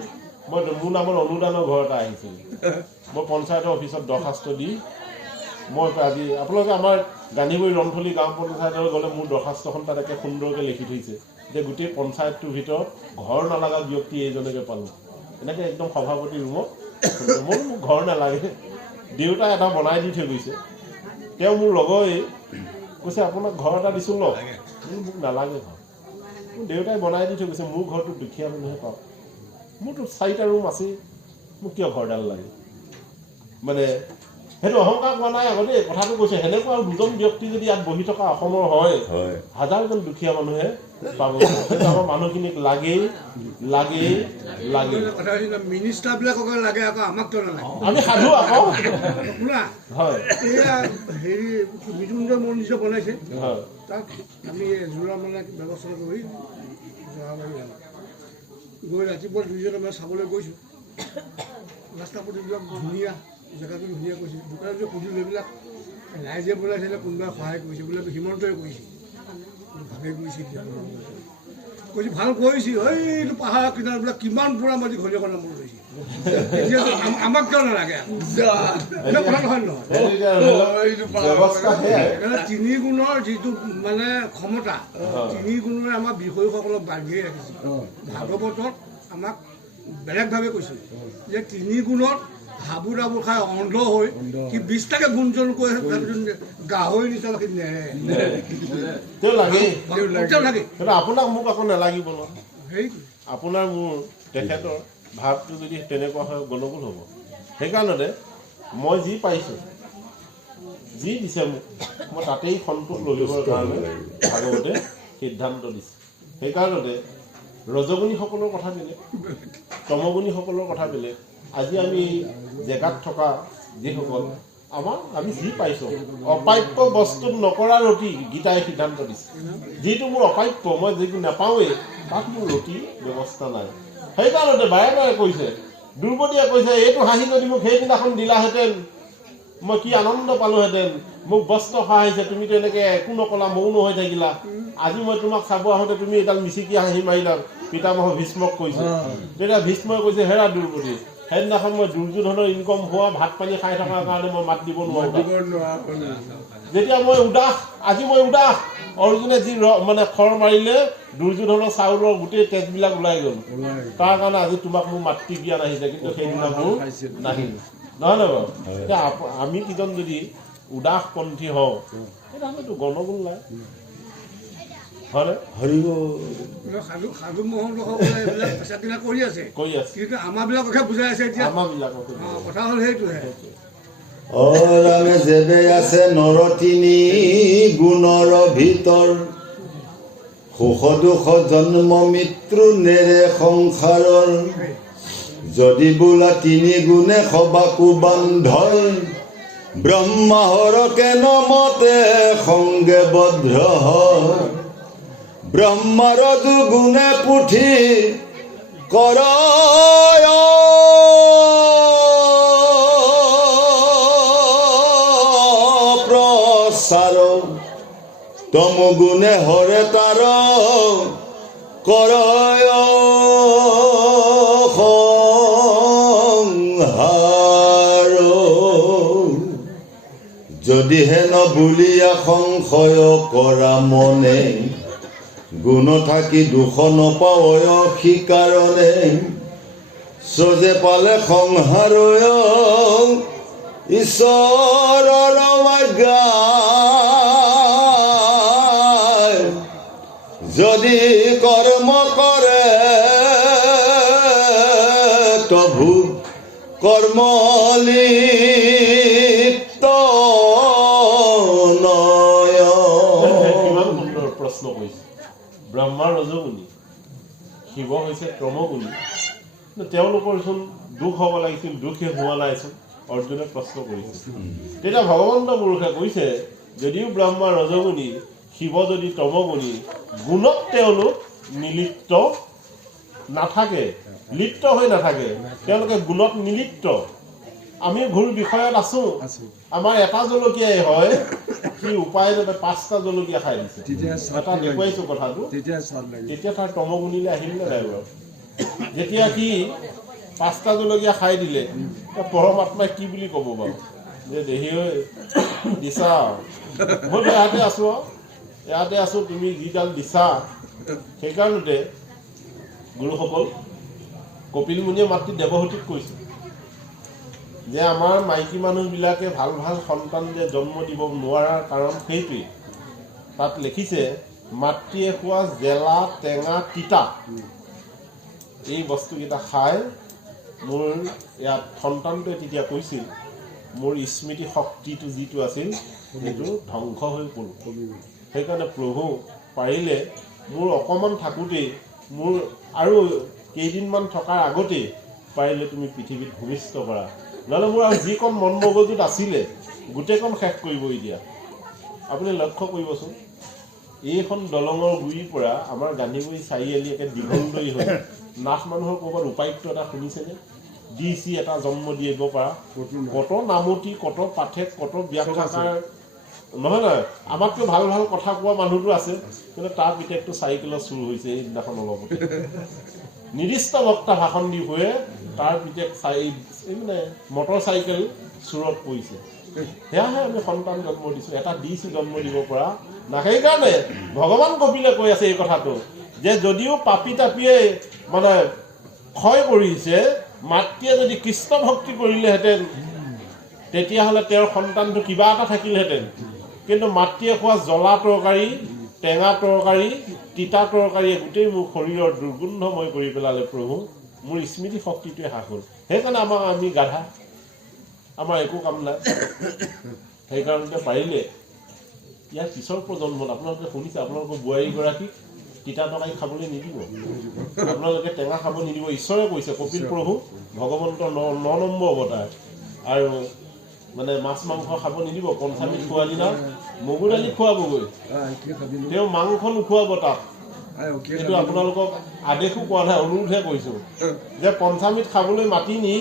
মই মোৰ নামত অনুদানৰ ঘৰ এটা আহিছিল মই পঞ্চায়তৰ অফিচত দৰখাস্ত দি মই আজি আপোনালোকে আমাৰ গান্ধীবৰী ৰন্থলী গাঁও পঞ্চায়তৰ গ'লে মোৰ দৰখাস্তখন তাত একে সুন্দৰকৈ লিখি থৈছে যে গোটেই পঞ্চায়তটোৰ ভিতৰত ঘৰ নালাগা ব্যক্তি এইজনকে পালোঁ এনেকৈ একদম সভাপতি ৰুমত মোৰ ঘৰ নালাগে দেউতাই এটা বনাই দি থৈ গৈছে তেওঁ মোৰ লগৰে কৈছে আপোনাক ঘৰ এটা দিছোঁ ন মোক নালাগে ঘৰ মোৰ দেউতাই বনাই দি থৈ গৈছে মোৰ ঘৰটো দুখীয়া মানুহে পাওঁ মোৰতো 4টা ৰুম আছেই মোক কিয় ঘৰডাল লাগে মানে সেইটো অহংকাৰ কোৱা নাই আগতে কথাটো কৈছে সেনেকুৱা আৰু দুজন ব্যক্তি যদি ইয়াত বহি থকা অসমৰ হয় হাজাৰজন দুখীয়া মানুহে পাব আমাৰ মানুহখিনিক লাগেই লাগেই লাগে মিনিষ্টাৰবিলাকক লাগে আকৌ আমাকতো নালাগে আমি সাধু আকৌ শুনা হয় এয়া হেৰি মৃত্যুঞ্জয় মন্দিৰ যে বনাইছে হয় তাক আমি যোৰা মানে ব্যৱস্থা কৰি গৈ ৰাতিপুৱা দুইজন আমি চাবলৈ গৈছোঁ ৰাস্তা পদূলিবিলাক ধুনীয়া, জেগাটো ধুনীয়া কৰিছে। দোকানত যে পদূলি এইবিলাক ৰাইজে বনাইছিলে, কোনোবাই সহায় কৰিছে বোলে, হিমন্তই কৰিছে, ভাগে কৰিছে, কৈছে ভাল কৰিছে। এইটো পাহাৰৰ কিনাৰত বোলে কিমান পুৰা মাটি ঘূৰি নাম লৈছে, এতিয়াতো আমাক কিয় নালাগে? এটা কথা নহয় নহয়, ব্যৱস্থা সেয়াই। সেইকাৰণে 3 গুণৰ যিটো মানে ক্ষমতা, 3 গুণৰে আমাৰ বিষয়সকলক বান্ধিয়ে ৰাখিছে। ভাগৱতত আমাক বেলেগভাৱে কৈছে যে 3 গুণত হাবু ডাবুৰ খাই অন্ধ হৈ সি 20টাকে গুঞ্জন কৈ গাহৰি নিচিনা সি নেৰে, তেওঁ লাগেই। তেওঁ লাগে। কিন্তু আপোনাক মোক আকৌ নালাগিব ন, সেইটো আপোনাৰ মোৰ তেখেতৰ ভাৱটো যদি তেনেকুৱা হয় গণ্ডগোল হ'ব। সেইকাৰণতে মই যি পাইছোঁ, যি দিছে মোক, মই তাতেই সন্তোষ লভিবৰ কাৰণে ভাগৱতে সিদ্ধান্ত দিছে। সেইকাৰণতে ৰজগুণীসকলৰ কথা বেলেগ, তমগুণীসকলৰ কথা বেলেগ। আজি আমি জেগাত থকা যিসকল আমি যি পাইছোঁ, অপ্ৰাপ্য বস্তুত নকৰা ৰতি গীতাই সিদ্ধান্ত দিছে। যিটো মোৰ অপ্ৰাপ্য, মই যিটো নাপাওঁৱেই, তাত মোৰ ৰতি ব্যৱস্থা নাই। সেইকাৰণতে বাৰে বাৰে কৈছে, দুৰ্বতীয়ে কৈছে, এইটো হাঁহি যদি মোক সেইদিনাখন দিলাহেঁতেন মই কি আনন্দ পালোহেঁতেন। মোক বস্ত্ৰ সহাইছে, তুমিতো এনেকৈ একো নকলা, মৌন হৈ থাকিলা। আজি মই তোমাক চাব আহোঁতে তুমি এডাল মিচিকি হাঁহি মাৰিলা। পিতামহ ভীষ্মক কৈছে, তেতিয়া ভীষ্মই কৈছে, হেৰা দুৰ্বতী, সেইদিনাখন মই দুৰ্যোধনৰ ইনকম হোৱা ভাত পানী খাই থকাৰ কাৰণে মই মাত দিব নোৱাৰো। যেতিয়া মই উদাস, আজি মই উদাস। অৰ্জুনে যি মানে খৰ মাৰিলে, দুৰ্যোধনৰ চাউলৰ গোটেই তেজবিলাক ওলাই গ'ল। তাৰ কাৰণে আজি তোমাক মোৰ মাতৃ জ্ঞান আহিছে, কিন্তু সেইদিনা মোৰ নাহিল। নহয় নহয় বাৰু? এতিয়া আমি কিজন যদি উদাসপন্থী হওঁ, তেতিয়াহ'লেতো গণ্ডগোল নাই, হয়নে? সাধু সাধু মহন্তসকলে এইবিলাক পেচা কিনা কৰি আছে, কিন্তু আমাৰবিলাককে বুজাই আছে এতিয়া। কথা হ'ল সেইটোহে। ৰামে যেবে আছে নৰ 3 গুণৰ ভিতৰ, সুখ দুখ জন্ম মৃত্যু নেৰে সংসাৰৰ, যদি বোলা 3 গুণে সবাকো বান্ধৰ, ব্ৰহ্মাহৰ কেন মতে সংগে বদ্ধ হয়, ব্ৰহ্মাৰ দুগুণে পুথি কৰ প্ৰচাৰ, তম গুণে হৰে তাৰ কৰ সংহাৰ, যদিহে নবুলিয়া সংশয় কৰা মনে, গুণ থাকি দুখ নপাৱয় সিকাৰণে, সজে পালে সংহাৰ ঈশ্বৰৰ আজ্ঞা, যদি কৰ্ম কৰে তভু কৰ্ম লিপ্ত নয়। কিমান সুন্দৰ প্ৰশ্ন কৰিছে। ব্ৰহ্মা ৰজগুণী, শিৱ হৈছে তমগুণী, তেওঁলোকৰচোন দুখ হ'ব লাগিছিল, দুখে হোৱা নাইচোন। অৰ্জুনে প্ৰশ্ন কৰিছে। তেতিয়া ভগৱন্ত পুৰুষে কৈছে, যদিও ব্ৰহ্মা ৰজগুণী, শিৱ যদি তমগুণী, গুণত তেওঁলোক নিলিপ্ত নাথাকে, লিপ্ত হৈ নাথাকে, তেওঁলোকে গুণত নিলিপ্ত। আমি ভুল বিষয়ত আছো। আমাৰ এটা জলকীয়াই হয়, কি উপায় যাতে 5টা জলকীয়া খাই দিছে। এটা দেখুৱাইছো কথাটো, তেতিয়া তাৰ তমগুণীলৈ আহিল নে নাই বাৰু? যেতিয়া সি 5টা জলকীয়া খাই দিলে, পৰমাত্মাই কি বুলি ক'ব বাৰু? যে দেহি হৈ দিছা, মইতো ইয়াতে আছো, ইয়াতে আছো, তুমি যিডাল দিছা। সেইকাৰণতে গুৰুসকল, কপিল মুনিয়ে মাতৃ দেৱহতীক কৈছে যে আমাৰ মাইকী মানুহবিলাকে ভাল ভাল সন্তান যে জন্ম দিব নোৱাৰাৰ কাৰণ সেইটোৱেই। তাত লিখিছে, মাতৃয়ে খোৱা জেলা, টেঙা, তিতা এই বস্তুকেইটা খাই মোৰ ইয়াত সন্তানটোৱে তেতিয়া কৈছিল, মোৰ স্মৃতি শক্তিটো যিটো আছিল সেইটো ধ্বংস হৈ গ'ল। সেইকাৰণে প্ৰভু পাৰিলে মোৰ অকণমান থাকোঁতেই, মোৰ আৰু কেইদিনমান থকাৰ আগতেই পাৰিলে তুমি পৃথিৱীত ভূমিষ্ঠ কৰা, নহ'লে মোৰ আৰু যিকণ মন মগজুত আছিলে গোটেইকণ শেষ কৰিব এতিয়া। আপুনি লক্ষ্য কৰিবচোন, এইখন দলঙৰ গুৰিৰ পৰা আমাৰ গান্ধীগুৰি চাৰিআলি একে দীঘলদৈ হৈ নাথ মানুহৰ ক'ৰবাত উপায়িত্ব এটা শুনিছেনে? DC এটা জন্ম দিব পৰা কত নামতি কত পাঠক কত ব্যাখ্যাকাৰ নহয় নহয় আমাতকৈ ভাল ভাল কথা কোৱা মানুহটো আছে কিন্তু তাৰ পিতেকটো চাইকেলত চুৰ হৈছে এই দিনাখন অলপতে নিৰ্দিষ্ট বক্তা ভাষণ দি হৈ তাৰ পিতেক মানে মটৰ চাইকেল চুৰত পৰিছে সেয়াহে আমি সন্তান জন্ম দিছোঁ এটা DC জন্ম দিব পৰা না সেইকাৰণে ভগৱান কপিলে কৈ আছে এই কথাটো যে যদিও পাপী তাপিয়ে মানে ক্ষয় কৰিছে মাতৃয়ে যদি কৃষ্ণ ভক্তি কৰিলেহেঁতেন তেতিয়াহ'লে তেওঁৰ সন্তানটো কিবা এটা থাকিলহেঁতেন কিন্তু মাতৃয়ে খোৱা জ্বলা তৰকাৰী টেঙা তৰকাৰী তিতা তৰকাৰীয়ে গোটেই মোৰ শৰীৰৰ দুৰ্গন্ধময় কৰি পেলালে প্ৰভু মোৰ স্মৃতি শক্তিটোৱে হ্ৰাস হ'ল সেইকাৰণে আমি গাধা আমাৰ একো কাম নাই সেইকাৰণে পাৰিলে ইয়াৰ পিছৰ প্ৰজন্মত আপোনালোকে শুনিছে আপোনালোকৰ বোৱাৰীগৰাকীক তিতা তৰকাৰী খাবলৈ নিদিব আপোনালোকে টেঙা খাব নিদিব ঈশ্বৰে কৈছে কপিল প্ৰভু ভগৱন্তৰ 9 নম্বৰ অৱতাৰ আৰু মানে মাছ মাংস খাব নিদিব পঞ্চামৃত খোৱা দিনা মগু দালি খুৱাবগৈ তেওঁ মাংস নোখোৱাব তাত এইটো আপোনালোকক আদেশো কোৱা নাই অনুৰোধহে কৰিছোঁ যে পঞ্চামৃত খাবলৈ মাতি নি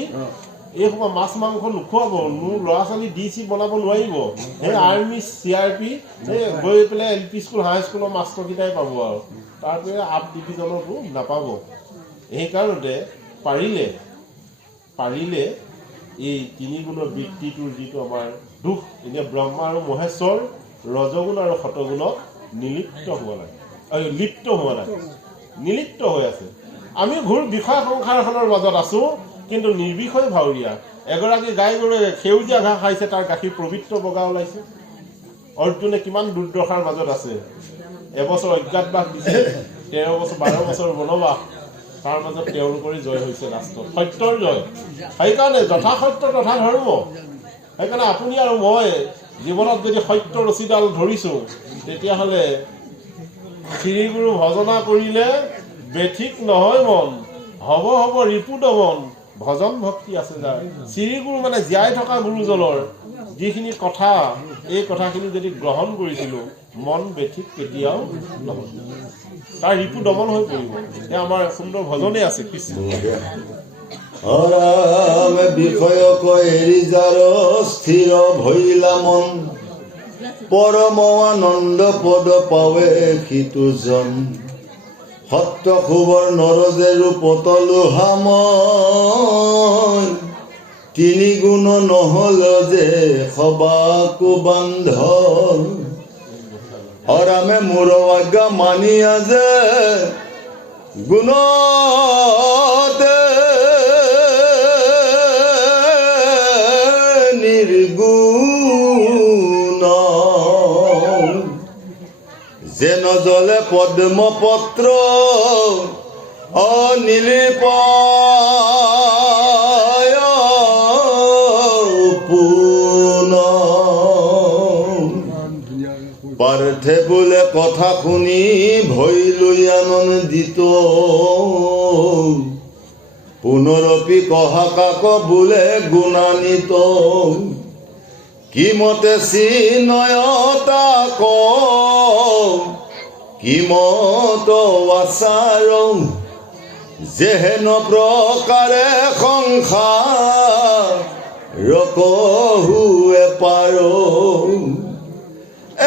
এই সময় মাছ মাংস নোখোৱাব মোৰ ল'ৰা ছোৱালী DC বনাব নোৱাৰিব সেই আৰ্মি CRP সেই গৈ পেলাই LP স্কুল হাই স্কুলৰ মাষ্টৰকেইটাই পাব আৰু তাৰপৰা আপ ডিভিজনতো নাপাব সেইকাৰণতে পাৰিলে এই 3 গুণৰ বৃত্তিটোৰ যিটো আমাৰ দুখ এতিয়া ব্ৰহ্মা আৰু মহেশ্বৰ ৰজগুণ আৰু শতগুণত লিপ্ত হোৱা নাই নিলিপ্ত হৈ আছে আমি ঘূৰ বিষয় সংসাৰখনৰ মাজত আছো কিন্তু নিৰ্বিষয় ভাৱৰীয়া এগৰাকী গাই গৰুৱে সেউজীয়া ঘাঁহ খাইছে তাৰ গাখীৰ পবিত্ৰ বগা ওলাইছে অৰ্জুনে কিমান দুৰ্দশাৰ মাজত আছে এবছৰ অজ্ঞাতবাস দিছে 13 বছৰ 12 বছৰ বনবাস তাৰ মাজত তেওঁলোকৰে জয় হৈছে লাষ্টত সত্যৰ জয় সেইকাৰণে যথাসত্য তথা ধৰ্ম সেইকাৰণে আপুনি আৰু মই জীৱনত যদি সত্য ৰছীডাল ধৰিছোঁ তেতিয়াহ'লে শ্ৰীগুৰু ভজনা কৰিলে বেঠিক নহয় মন হ'ব ৰিপু দমন ভজন ভক্তি আছে যাৰ শ্ৰীগুৰু মানে জীয়াই থকা গুৰুজনৰ যিখিনি কথা এই কথাখিনি যদি গ্ৰহণ কৰিছিলোঁ মন বেঠিক কেতিয়াও নহয় তাৰ ৰিপু দমন হৈ পৰিব এয়া আমাৰ সুন্দৰ ভজনে আছে কৃষ্ণ হৰামে বিষয়ক এৰি যাৰ স্থিৰ ভৈলা মন পৰম আনন্দ পদ পাৱে সিটোজন সত্য খুবৰ নৰজে ৰূপতলু হাময় 3 গুণ নহল যে সবাকো বান্ধ হৰামে মোৰ আজ্ঞা মানিয়া যে গুণতে নিৰ্গুণ যেন জলে পদ্মপত্ৰ অনিলিপায় পুন পাৰ্থে বোলে কথা শুনি ভৈলৈ আনন্দিত পুনৰপি কহা কাক বোলে গুণান্বিত কিমতে চিনয়তা ক কিমত আচাৰ যেহেন প্ৰকাৰে সংসাৰ ৰকহুৱে পাৰ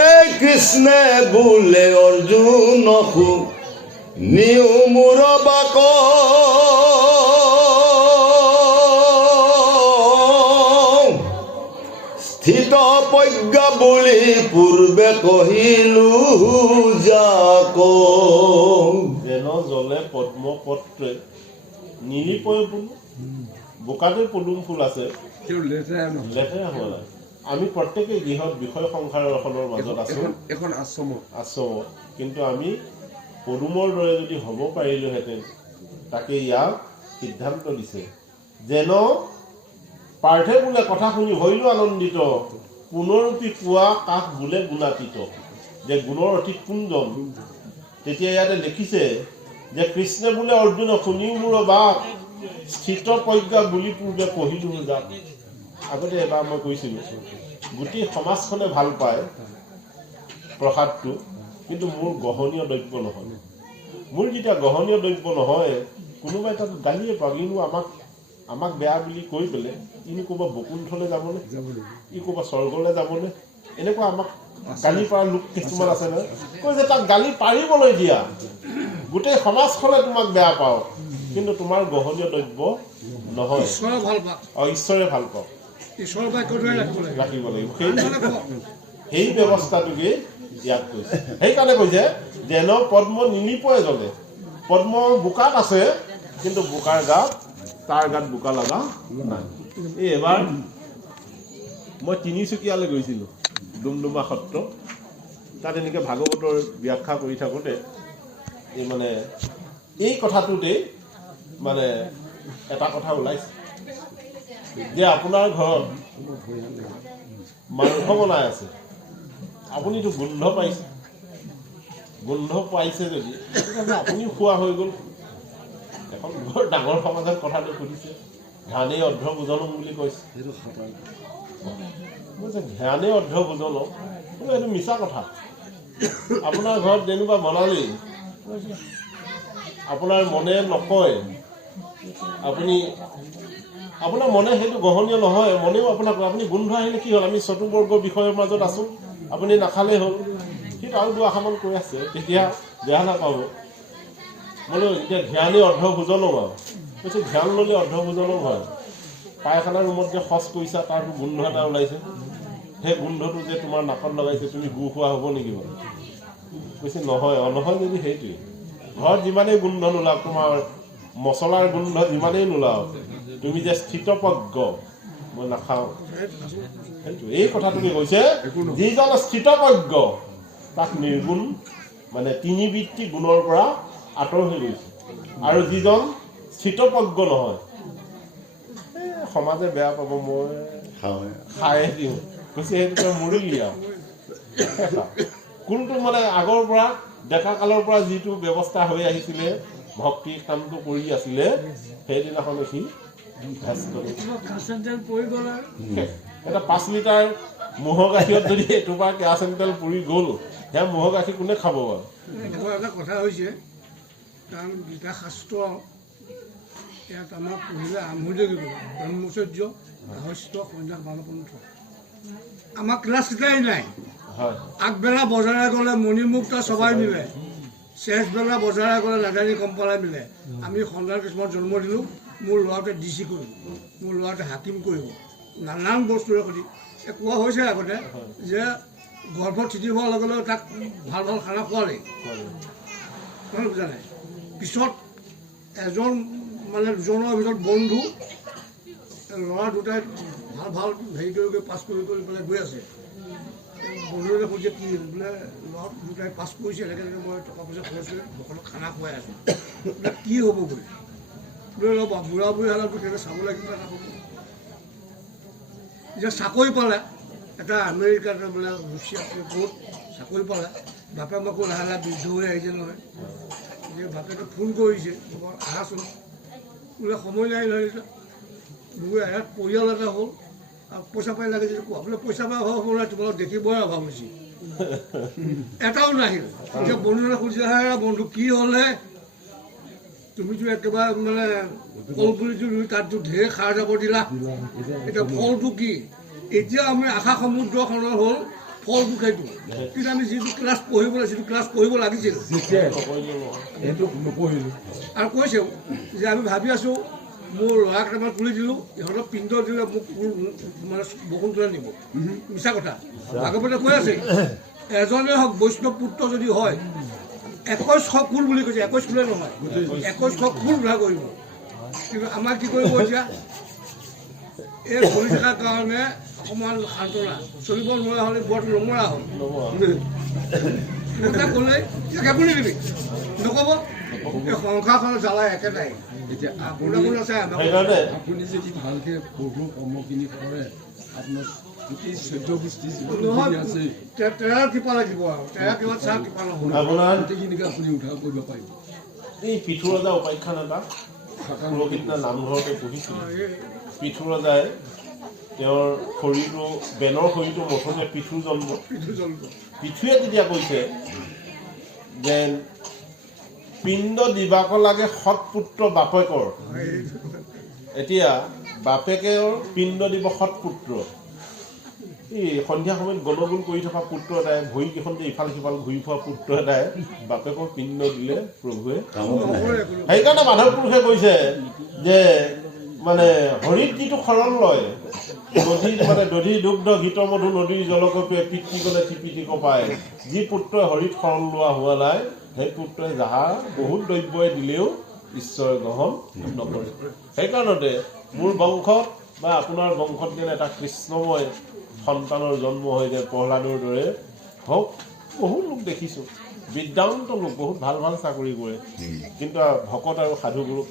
এই কৃষ্ণে বোলে অৰ্জুনকো নিউ মোৰ বাক স্থিত প্ৰজ্ঞা বুলি পূৰ্বে কহিলো যাক যেন জলে পদ্মপত্ৰে নিলিপয় ফুল বোকাতে পদুম ফুল আছে লেতেৰা হোৱা নাই আমি প্ৰত্যেকেই গৃহত বিষয় সংসাৰখনৰ মাজত আছো এখন আশ্ৰমত কিন্তু আমি পদুমৰ দৰে যদি হ'ব পাৰিলোহেঁতেন তাকে ইয়াক সিদ্ধান্ত দিছে যেন পাৰ্থে বোলে কথা শুনি হৈলো আনন্দিত পুনৰূপী কোৱা কাক বোলে গুণাতীত যে গুণৰ অতি কোনজন তেতিয়া ইয়াতে লিখিছে যে কৃষ্ণে বোলে অৰ্জুন শুনিও মোৰ বাক স্থিত প্ৰজ্ঞা বুলি পূৰ্বে কহিলো যাক আগতে এবাৰ মই কৈছিলোঁ গোটেই সমাজখনে ভাল পায় প্ৰসাদটো কিন্তু মোৰ গহনীয় দ্ৰব্য নহয় মোৰ যেতিয়া গহনীয় দ্ৰব্য নহয় কোনোবাই তাত গালিয়ে পাগিনো আমাক আমাক বেয়া বুলি কৈ পেলাই ইনি ক'ৰবাত বকুণ্ঠলৈ যাবনে ই ক'ৰবাত স্বৰ্গলৈ যাবনে এনেকুৱা আমাক গালি পৰা লোক কিছুমান আছে নহয় কৈ যে তাক গালি পাৰিবলৈ দিয়া গোটেই সমাজখনে তোমাক বেয়া পাওঁ কিন্তু তোমাৰ গ্ৰহণীয় দ্ৰব্য নহয় ঈশ্বৰে ভাল পাওক ঈশ্বৰে ভাল পাওঁ ঈশ্বৰৰ বাক্যটোৱে ৰাখিব লাগিব ৰাখিব লাগিব সেই ব্যৱস্থাটোকে ইয়াত কৈছে সেইকাৰণে কৈছে যেন পদ্ম নিলিপয়ে জ্বলে পদ্ম বোকাত আছে কিন্তু বোকাৰ গাত তাৰ গাত বোকা লগা নাই এই এবাৰ মই তিনিচুকীয়ালৈ গৈছিলোঁ ডুমডুমা সত্ৰ তাত এনেকৈ ভাগৱতৰ ব্যাখ্যা কৰি থাকোঁতে এই মানে এই কথাটোতেই মানে এটা কথা ওলাইছে যে আপোনাৰ ঘৰত মাংস বনাই আছে আপুনিতো গোন্ধ পাইছে যদি আপুনিও খোৱা হৈ গ'ল এখন বৰ ডাঙৰ সমাজত কথাটো সুধিছে ধ্যানেই অৰ্ধভোজনম বুলি কৈছে ধ্যানেই অৰ্ধভোজনম এইটো মিছা কথা আপোনাৰ ঘৰত যেনিবা বনালেই আপোনাৰ মনে নকয় আপোনাৰ মনে সেইটো গ্ৰহণীয় নহয় মনেও আপোনাক আপুনি গোন্ধ আহিলে কি হ'ল আমি চতুৰ্বৰ্গৰ বিষয়ৰ মাজত আছোঁ আপুনি নাখালেই হ'ল সেইটো আৰু দুআষাৰমান কৈ আছে তেতিয়া বেয়া নাপাব বোলো এতিয়া ধ্যানেই অৰ্ধভোজনম আৰু কৈছে ধ্যান ল'লে অৰ্ধভোজনম হয় পায়খানাৰ ৰুমত যে শৌচ কৰিছা তাৰ গোন্ধ এটা ওলাইছে সেই গোন্ধটো যে তোমাৰ নাকত লগাইছে তুমি গু খোৱা হ'ব নেকি বাৰু কৈছে নহয় নহয় যদি সেইটোৱে ঘৰত যিমানেই গোন্ধ নোলাওক তোমাৰ মছলাৰ গোন্ধ যিমানেই নোলাওক তুমি যে স্থিতপ্ৰজ্ঞ মই নাখাওঁ সেইটো এই কথাটোকে কৈছে যিজন স্থিতপ্ৰজ্ঞ তাক নিৰ্গুণ মানে তিনিবৃত্তি গুণৰ পৰা আঁতৰ হৈ গৈছে আৰু যিজন স্থিতপ্ৰজ্ঞ নহয় সমাজে বেয়া পাব মই খাই দিওঁ কৈছে সেইটো মৰিলি আৰু কোনটো মানে আগৰ পৰা ডেকা কালৰ পৰা যিটো ব্যৱস্থা হৈ আহিছিলে ভক্তি কামটো কৰি আছিলে সেইদিনাখন সি এটা 5 লিটাৰ ম'হৰ গাখীৰত যদি এটোপা কেৰাচিন তেল পৰি গ'ল সেয়া ম'হৰ গাখীৰ কোনে খাব বাৰু এটা কথা হৈছে কাৰণ গীতা শাস্ত্ৰ ইয়াত আমাৰ পঢ়িলে আৰম্ভ লাগিব ব্ৰহ্মচৰ্য গাহস্থ সন্ন্যাস বানপন্থ আমাৰ ক্লাছ কেইটাই নাই আগবেলা বজাৰে গ'লে মণিমুক্ত সবাই মিলে শেষবেলা বজাৰে গ'লে নাজানি কম্পালাই মিলে আমি সন্তান কিছুমান জন্ম দিলোঁ মোৰ ল'ৰাটোৱে ডিচি কৰিব মোৰ ল'ৰাটোৱে হাকিম কৰিব নানান বস্তুৰে সৈতে কোৱা হৈছে আগতে যে গৰ্ভত থিতি হোৱাৰ লগে লগে তাক ভাল ভাল খানা খোৱালেই নহয় বুজা নাই পিছত এজন মানে দুজনৰ ভিতৰত বন্ধু ল'ৰা দুটাই ভাল ভাল হেৰি কৰি পাছ কৰি পেলাই গৈ আছে বন্ধুজনে সুধিছে কি বোলে ল'ৰা দুটাই পাছ কৰিছে এনেকৈ মই টকা পইচা খৰচ কৰি সকলো খানা খুৱাই আছোঁ বোলে কি হ'ব বুলি বোলে ৰ'বা বুঢ়া বুঢ়ী হ'লে তেনে চাব লাগিব এটা হ'ব এতিয়া চাকৰি পালে এটা আমেৰিকাত বোলে ৰুছিয়াত বহুত চাকৰি পালে বাপে মাকো লাহে লাহে বৃদ্ধ হৈ আহিছে নহয় যে বাপেকে ফোন কৰিছে আহাচোন বোলে সময় নাই নহয় বুঢ়ী ইয়াত পৰিয়াল এটা হ'ল আৰু পইচা পাই লাগে যদি কোৱা বোলে পইচা পাই অভাৱ হ'ব নাই তোমালোক দেখিবই অভাৱ হৈছে এটাও নাহিল এতিয়া বন্ধুজনে সুধিছে বন্ধু কি হ'লে তুমিতো একেবাৰে মানে ফল পুলিটো ৰুই তাততো ঢেৰ সাৰ যাব দিলা এতিয়া ফলটো কি এতিয়া আমি আশা সমুদ্ৰখনৰ হ'ল ফলটো সেইটো কিন্তু আমি যিটো ক্লাছ পঢ়িব লাগিছিল আৰু কৈছেও যে আমি ভাবি আছোঁ মোৰ ল'ৰা কেইটামান তুলি দিলোঁ ইহঁতক পিণ্ড দিলে মোক মানে বৰষুণ তুলাই নিব মিছা কথা ভাগৱতে কৈ আছে এজনে হওক বৈষ্ণৱ পুত্ৰ যদি হয় 2100 কুল বুলি কৈছে 21 কুলে নহয় 2100 কুল ঘূৰা কৰিব কিন্তু আমাক কি কৰিব এতিয়া এই চলি থকাৰ কাৰণে অকণমান সান্তনা চলিব নোৱাৰা হ'লে বৰ নমৰা হ'ল ক'লে কেবুলি দিবি নক'ব এই সংসাৰখনৰ জ্বালা একেটাই এতিয়া আপুনি যদি ভালকে পঢ়ো কৰ্মখিনি কৰে আপোনাৰ গোটেই 14 গোষ্ঠী আছে তেৰা টিপা লাগিব আৰু তেৰা কিবা চাহ টিপা নহয় গোটেইখিনিকে আপুনি উদ্ধাৰ কৰিব পাৰিব এই পিঠু ৰজা উপাখ্যান এটা পুৰোহিত নামঘৰতে পঢ়িছিল পিঠু ৰজাই তেওঁৰ শৰীৰটো বেলৰ শৰীৰটো মুঠতে পিঠুৰ জন্ম পিঠুৱে তেতিয়া কৈছে যে পিণ্ড দিবাক লাগে সৎপুত্ৰ বাপেকৰ এতিয়া বাপেকেও পিণ্ড দিৱসত পুত্ৰ এই সন্ধিয়া সময়ত গণগোল কৰি থকা পুত্ৰ এটাই ভৰিকেইখন যে ইফাল সিফাল ঘূৰি ফুৰা পুত্ৰ এটাই বাপেকক পিণ্ড দিলে প্ৰভুৱে। সেইকাৰণে মাধৱ পুৰুষে কৈছে যে মানে হৰিত যিটো শৰণ লয় দধি দুগ্ধ ঘৃত মধু নদীৰ জলকপে পিতৃ গলে টিপিটিক পায়, যি পুত্ৰই হৰিত শৰণ লোৱা হোৱা নাই সেই পুত্ৰই যাহা বহুত দ্ৰব্যই দিলেও ঈশ্বৰে গ্ৰহণ নকৰে। সেইকাৰণতে মোৰ বংশত বা আপোনাৰ বংশত যেন এটা কৃষ্ণময় সন্তানৰ জন্ম হৈ যায় প্ৰহ্লাদৰ দৰে হওক। বহুত লোক দেখিছোঁ বিদ্যাৱন্ত লোক বহুত ভাল ভাল চাকৰি কৰে, কিন্তু ভকত আৰু সাধুগুৰুক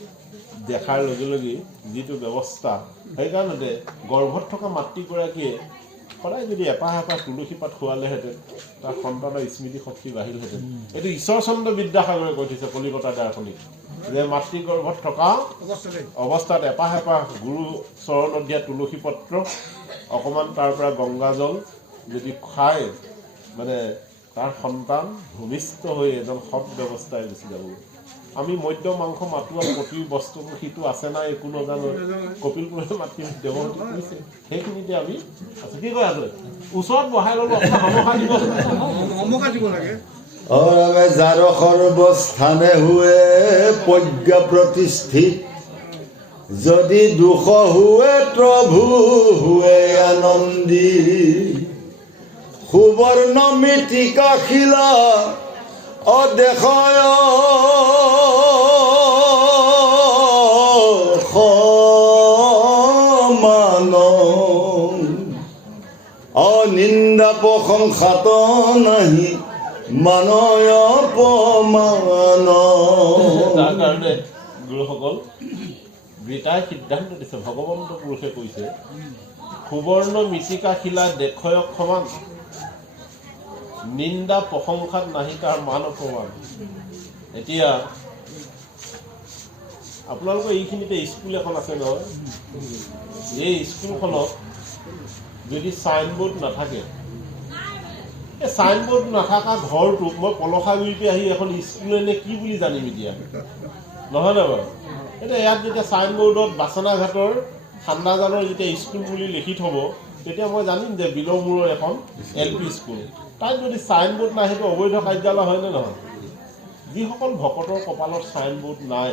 দেখাৰ লগে লগে যিটো ব্যৱস্থা, সেইকাৰণতে গৰ্ভত থকা মাতৃগৰাকীয়ে সদায় যদি এপাহ এপাহ তুলসী পাত খোৱালেহেঁতেন তাৰ সন্তানৰ স্মৃতি শক্তি বাঢ়িলহেঁতেন। এইটো ঈশ্বৰচন্দ্ৰ বিদ্যাসাগৰে কৈ থৈছে কলিকতা দাৰ্শনিক, যে মাতৃ গৰ্ভত থকা অৱস্থাত এপাহ এপাহ গুৰু চৰণত দিয়া তুলসী পত্ৰ অকণমান তাৰ পৰা গংগাজল যদি খায় মানে তাৰ সন্তান ভূমিষ্ঠ হৈ এজন সৎ ব্যৱস্থাই গুচি যাব। আমি মধ্য মাংস মাতোৱা প্ৰতি বস্তুবোৰ সিটো আছে নাই একো নাজানো, কপিল পুৰুষে মাতি দেৱহতী কৈছে সেইখিনিতে আমি আছো। কি কয় আছে ওচৰত বহাই ল'লো দিব লাগে। অৰামে যাৰ সৰ্বস্থানে হুৱে প্ৰজ্ঞা প্ৰতিষ্ঠিত, যদি দুখ হুৱে প্ৰভু হুৱে আনন্দী, সুবৰ্ণ মৃত্তিকা শিলা অদেশয় সমান, অনিন্দা প্ৰশংসাত নাহি মানয় অপমান। তাৰ কাৰণে গুৰুসকল গীতাই সিদ্ধান্ত দিছে, ভগৱন্ত পুৰুষে কৈছে সুবৰ্ণ মৃত্তিকা শিলা দেশয়ক সমান, নিন্দা প্ৰশংসাত নাহি তাৰ মান অপমান। এতিয়া আপোনালোকৰ এইখিনিতে স্কুল এখন আছে নহয়, এই স্কুলখনত যদি চাইনবোৰ্ড নাথাকে, এই চাইনবোৰ্ড নাথাকা ঘৰটোক মই পলসাগুৰিতে আহি এখন স্কুলে নে কি বুলি জানিম এতিয়া, নহয় নে বাৰু? এতিয়া ইয়াত যেতিয়া চাইনবোৰ্ডত বাচনাঘাটৰ ঠাণ্ডাজানৰ যেতিয়া স্কুল বুলি লিখি থ'ব, তেতিয়া মই জানিম যে বিলমূৰৰ এখন LP স্কুল। তাত যদি চাইনবোৰ্ড নাই সেইটো অবৈধ কাৰ্যালয় হয়নে নহয়? যিসকল ভকতৰ কপালত চাইনবোৰ্ড নাই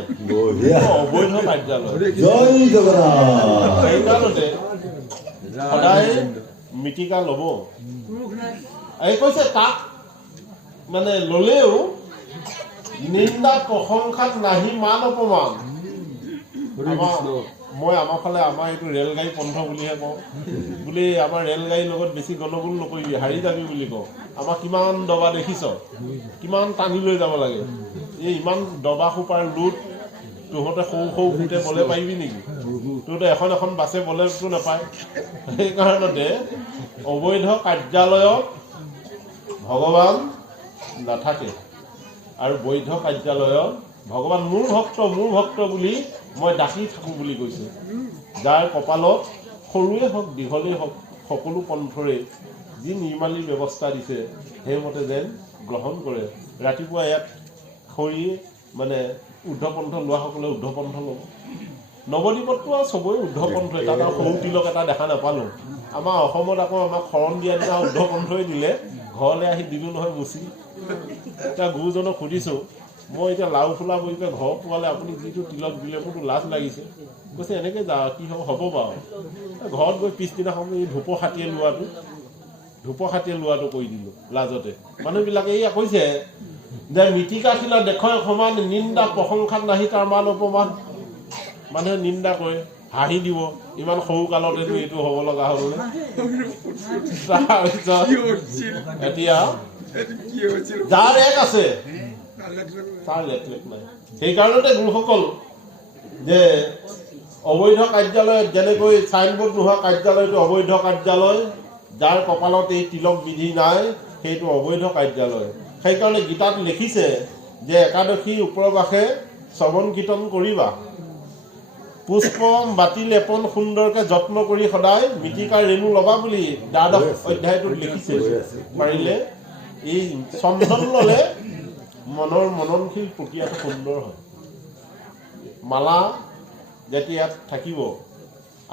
অবৈধ কাৰ্যালয়। সেইকাৰণতে সদায় মৃত্তিকা ল'ব। এই কৈছে তাক মানে ল'লেও নিন্দা প্ৰশংসাত নাহি মান অপমান। মই আমাৰ ফালে আমাৰ এইটো ৰেলগাড়ী পন্থ বুলিহে কওঁ, বুলি আমাৰ ৰেলগাড়ীৰ লগত বেছি গণ্ডগোল নকৰিবি, হাৰি যাবি বুলি কওঁ। আমাৰ কিমান দবা দেখিছ, কিমান টানি লৈ যাব লাগে। এই ইমান দবা সোপাৰ লোট তহঁতে সৰু সৰু ফুটে বলে পাৰিবি নেকি? তহঁতে এখন এখন বাছে বলেতো নাপায়। সেইকাৰণতে অবৈধ কাৰ্যালয়ত ভগৱান নাথাকে, আৰু বৈধ কাৰ্যালয়ত ভগৱান মোৰ ভক্ত বুলি মই ডাকি থাকোঁ বুলি কৈছে। যাৰ কপালত সৰুৱে হওক দীঘলেই হওক সকলো পন্থৰে যি নিৰ্মালী ব্যৱস্থা দিছে সেইমতে যেন গ্ৰহণ কৰে। ৰাতিপুৱা ইয়াত খৰি মানে ঊৰ্ধ্বপন্থ লোৱাসকলে ঊৰ্ধ্বপন্থ ল'ব। নৱদ্বীপততো আৰু চবৰে ঊৰ্ধ্বপন্থই, তাত আৰু সৰু তিলক এটা দেখা নাপালোঁ। আমাৰ অসমত আকৌ আমাক শৰণ দিয়া দিনা ঊৰ্ধ্বপন্থই দিলে, ঘৰলৈ আহি দিলোঁ নহয় মুচি। এতিয়া গুৰুজনক সুধিছোঁ, মই এতিয়া লাও ফুলা বহি পেলাই ঘৰ পোৱালে আপুনি যিটো তিলক দিলে মোৰতো লাজ লাগিছে। কৈছে এনেকৈ যা কি হ'ব বাৰু। ঘৰত গৈ পিছদিনাখন এই ধূপ খাটিয়ে লোৱাটো কৰি দিলোঁ লাজতে। মানুহবিলাকে এয়া কৈছে যে মৃত্তিকা শিলা দেশৰ সমান, নিন্দা প্ৰশংসাত নাহি তাৰ মান অপমান। মানুহে নিন্দা কৰে, হাঁহি দিব, ইমান সৰু কালতেতো এইটো হ'ব লগা হ'ল। তাৰপিছত এতিয়া যাৰ এক আছে তাৰ লেখ নাই। সেইকাৰণতে গুৰুসকল যে অবৈধ কাৰ্যালয়ত যেনেকৈ চাইনবোৰ্ড নোহোৱা কাৰ্যালয়টো অবৈধ কাৰ্যালয়, যাৰ কপালত এই তিলক বিধি নাই সেইটো অবৈধ কাৰ্যালয়। সেইকাৰণে গীতাত লিখিছে যে একাদশী উপবাসে শ্ৰৱণ কীৰ্তন কৰিবা, পুষ্প বাতি লেপন সুন্দৰকৈ যত্ন কৰি সদায় মৃত্তিকাৰ ৰেণু ল'বা বুলি দ্বাদশ অধ্যায়টোত লিখিছে। পাৰিলে এই চন্দন ল'লে মনৰ মননশীল প্ৰক্ৰিয়াটো সুন্দৰ হয়। মালা যেতিয়া ইয়াত থাকিব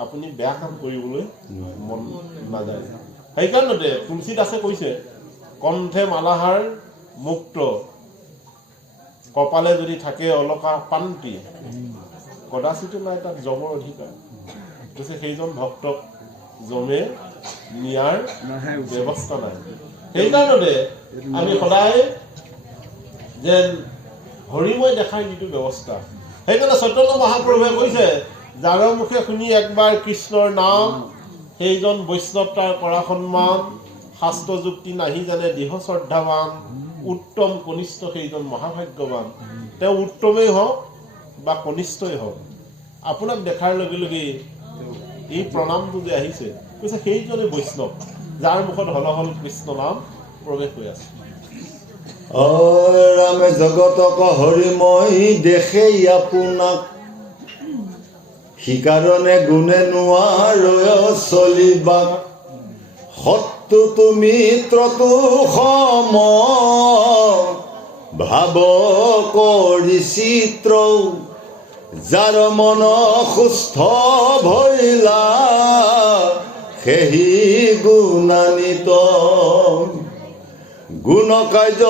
আপুনি বেয়া কাম কৰিবলৈ মন নাযায়। সেইকাৰণতে তুলসীদাসে কৈছে কণ্ঠে মালাহাৰ মুক্ত কপালে যদি থাকে অলকা পান্তি কদাচিতো নাই তাত যমৰ অধিকাৰ। কৈছে সেইজন ভক্তক যমে নিয়াৰ ব্যৱস্থা নাই। সেইকাৰণতে আমি সদায় যেন হৰিময় দেখাৰ যিটো ব্যৱস্থা, সেইকাৰণে চৈতন্য মহাপ্ৰভুৱে কৈছে যাৰ মুখে শুনি একবাৰ কৃষ্ণৰ নাম সেইজন বৈষ্ণৱ তাৰ কৰা সন্মান, শাস্ত্ৰ যুক্তি নাহি জানে দৃঢ় শ্ৰদ্ধাৱান, উত্তম কনিষ্ঠ সেইজন মহাভাগ্যৱান। তেওঁ উত্তমেই হওক বা কনিষ্ঠই হওক, আপোনাক দেখাৰ লগে লগে এই প্ৰণামটো যে আহিছে, কৈছে সেইজনে বৈষ্ণৱ যাৰ মুখত হলহল কৃষ্ণ নাম প্ৰৱেশ হৈ আছে। ৰামে জগতক হৰিময় দেখে আপোনাক, সিকাৰণে গুণে নোৱাৰয় চলিবাক। শত্ৰুটো মিত্ৰটো সম ভাৱ কৰি চিত্ৰ, যাৰ মন সুস্থ ভৈলা সেহি গুণান্বিত। গুণ কাৰ্য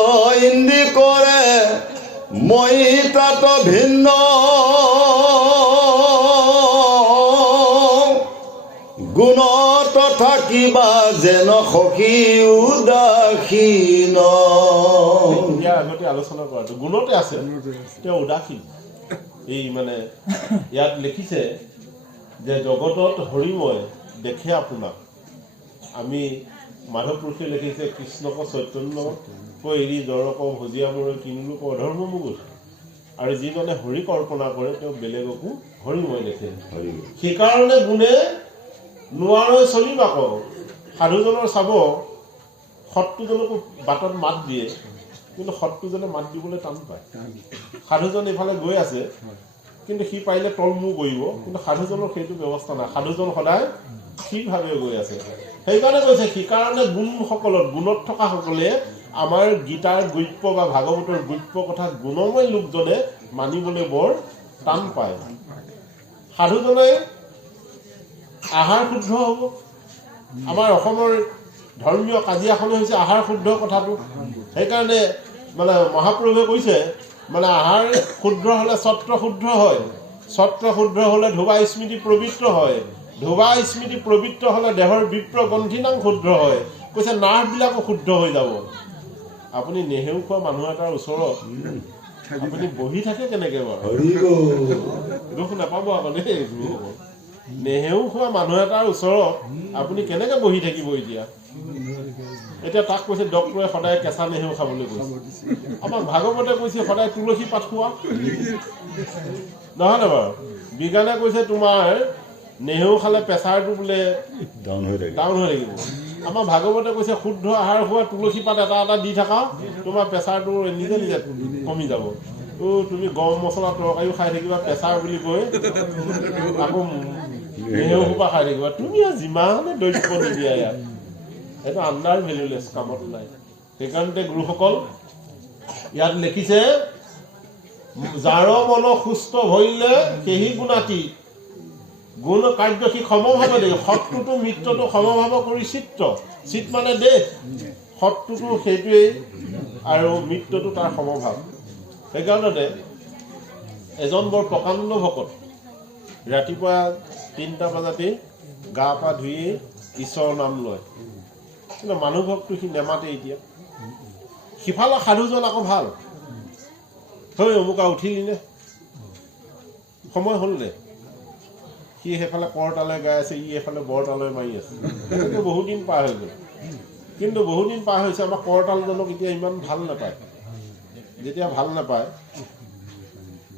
ইন্দ্ৰি কৰে মই তাত ভিন্ন, গুণত থাকিবা যেন সখী উদাসীন। ইয়াৰ আগতে আলোচনা কৰাটো গুণতে আছে, তেওঁ উদাসীন। এই মানে ইয়াত লিখিছে যে জগতত হৰিময় দেখে আপোনাক। আমি মাধৱ পুৰুষে লিখিছে কৃষ্ণক চৈতন্যক এৰি জড়ক ভজিয়া মোৰ কিনিলোক অধৰ্ম মুগুৰ। আৰু যিজনে হৰি কল্পনা কৰে তেওঁ বেলেগকো হৰিময় দেখে। সেইকাৰণে গুণে নোৱাৰৈ চলিবাক। সাধুজনৰ চাব শত্ৰুজনকো বাটত মাত দিয়ে, কিন্তু শত্ৰুজনে মাত দিবলৈ টান পায়। সাধুজন এইফালে গৈ আছে কিন্তু সি পাৰিলে তলমূৰ কৰিব, কিন্তু সাধুজনৰ সেইটো ব্যৱস্থা নাই। সাধুজন সদায় স্থিৰভাৱে গৈ আছে। সেইকাৰণে কৈছে সেইকাৰণে গুণসকলত গুণত থকা সকলে আমাৰ গীতাৰ গল্প বা ভাগৱতৰ গল্প কথা গুণময় লোকজনে মানিবলৈ বৰ টান পায়। সাধুজনে আহাৰ শুদ্ধ হ'ব। আমাৰ অসমৰ ধৰ্মীয় কাজিয়াখনে হৈছে আহাৰ শুদ্ধ কথাটো। সেইকাৰণে মানে মহাপ্ৰভুৱে কৈছে মানে আহাৰ শুদ্ধ হ'লে ছত্ৰ শুদ্ধ হয়, ছত্ৰ শুদ্ধ হ'লে ধোবা স্মৃতি পবিত্ৰ হয়, ধোবা স্মৃতি পবিত্ৰ হ'লে দেহৰ বিপ্ৰ গ্ৰন্থিনাং শুদ্ধ হয়। কৈছে নাৰ্ভবিলাকো শুদ্ধ হৈ যাব। আপুনি নেহেউ খোৱা মানুহ এটাৰ ওচৰত আপুনি বহি থাকে কেনেকে বাৰু? দুখ নাপাব আকৌ দেই। নেহেউ খোৱা মানুহ এটাৰ ওচৰত আপুনি কেনেকে বহি থাকিব? এতিয়া তাক কৈছে ডক্টৰে সদায় কেঁচা নেহেউ খাবলৈ কৈছে। আমাক ভাগৱতে কৈছে সদায় তুলসী পাত খোৱা, নহয় নে বাৰু? বিজ্ঞানে কৈছে তোমাৰ নেহেউ খালে প্ৰেছাৰটো বোলে ডাউন হৈ থাকিব। আমাৰ ভাগৱতে কৈছে শুদ্ধ আহাৰ খোৱা, তুলসী পাত এটা এটা দি থাকা, তোমাৰ প্ৰেছাৰটো নিজে নিজে কমি যাব। তুমি গৰম মছলা তৰকাৰীও খাই থাকিবা প্ৰেছাৰ বুলি কৈ আকৌ নেহেউ সোপা খাই থাকিবা। তুমি যিমানে দ্ৰব্য নিদিয়া ইয়াত, সেইটো আণ্ডাৰ ভেলুলেছ, কামত নাই। সেইকাৰণে গুৰুসকল ইয়াত লিখিছে যাৰ মন সুস্থ ভৰিলে সেহি গুণাতি, গুণ কাৰ্য সি সমভাৱে দেহ। শত্ৰুটো মিত্ৰটো সমভাৱ কৰি চিত্ৰ, চিত মানে দেহ, শত্ৰুটো সেইটোৱেই আৰু মিত্ৰটো তাৰ সমভাৱ। সেইকাৰণতে এজন বৰ প্ৰকাণ্ড ভকত ৰাতিপুৱা 3টা বজাতেই গা পা ধুই ঈশ্বৰৰ নাম লয়, কিন্তু মানুহ ভক্তটো সি নেমাতে। এতিয়া সিফালৰ সাধুজন আকৌ ভাল, হৈ অমুকা উঠিলি নে, সময় হ'ল নে? সি সেইফালে কৰতালৈ গাই আছে, ই এইফালে বৰতালৈ মাৰি আছে। সেইটো বহুদিন পাৰ হৈ গ'ল। কিন্তু বহুদিন পাৰ হৈছে, আমাৰ কৰতালজনক এতিয়া ইমান ভাল নাপায়। যেতিয়া ভাল নাপায়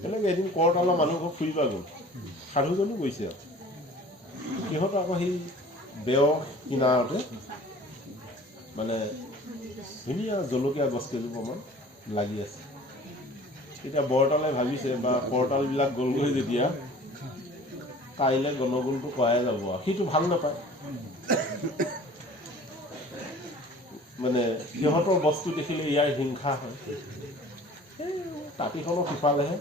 এনেকৈ এদিন কৰতালৰ মানুহক ফুৰিব গ'ল, সাধুজনো গৈছে। আৰু সিহঁত আকৌ সেই বেয় কিনাৰতে মানে ধুনীয়া জলকীয়া গছ কেইজোপামান লাগি আছে। তেতিয়া বৰতালে ভাবিছে বা কৰতালবিলাক গ'লগৈ যেতিয়া কাইলৈ গণগোলটো কৰাই যাব। আৰু সিটো ভাল নাপায়, মানে সিহঁতৰ বস্তু দেখিলে ইয়াৰ হিংসা হয়। তাঁতিখনৰ সিফালেহে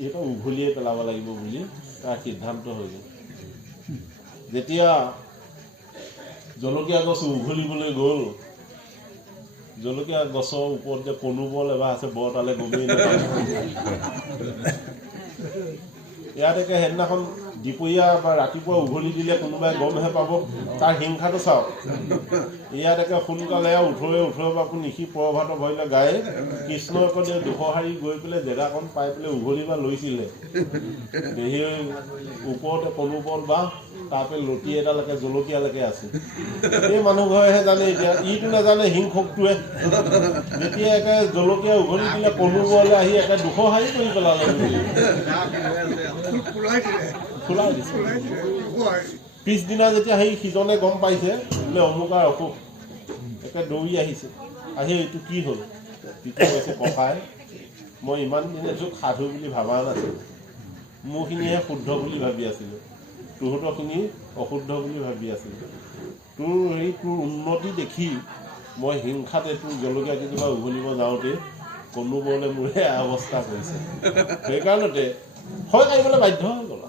ইহঁতক উঘলিয়ে পেলাব লাগিব বুলি তাৰ সিদ্ধান্ত হৈ গ'ল। যেতিয়া জলকীয়া গছ উঘলিবলৈ গ'ল, জলকীয়া গছৰ ওপৰত যে কণুবল এবাৰ আছে বৰ তালে গমেই নাপায়। ইয়াত একে সেইদিনাখন দুপৰীয়া বা ৰাতিপুৱা উঘলি দিলে কোনোবাই গমহে পাব, তাৰ হিংসাটো চাওক। ইয়াত একে সোনকালে উঠোৱে বাপু নিশি প্ৰভাতৰ ভৰিলে গায়ে কৃষ্ণ একদে দুশহাৰী গৈ পেলাই জেগাকণ পাই পেলাই উঘলিব লৈছিলে। সেই ওপৰতে কণুবল বা তাৰপৰা লতি এডালৈকে জলকীয়ালৈকে আছে। এই মানুহ ঘৰেহে জানে, এতিয়া ইটো নাজানে হিংসকটোৱে। যেতিয়া একে জলকীয়া উঘলি দিলে কণুবলে আহি একে দুশহাৰী কৰি পেলালে, ফুলাই দিছে। পিছদিনা যেতিয়া সেই সিজনে গম পাইছে বোলে অমুকাৰ অসুখ, একে দৌৰি আহিছে, আহি এইটো কি হ'ল? তেতিয়া কৈছে ককাই, মই ইমান দিনে তোক সাধু বুলি ভবা নাছিলোঁ, মোৰখিনিহে শুদ্ধ বুলি ভাবি আছিলোঁ, তোহঁতৰখিনি অশুদ্ধ বুলি ভাবি আছিলোঁ। তোৰ উন্নতি দেখি মই হিংসাতে তোৰ জলকীয়া কেইজোপা উঘলিব যাওঁতে কণুবলে মোৰে অৱস্থা কৰিছে। সেইকাৰণতে ভয় কাঢ়িবলৈ বাধ্য হৈ গ'ল।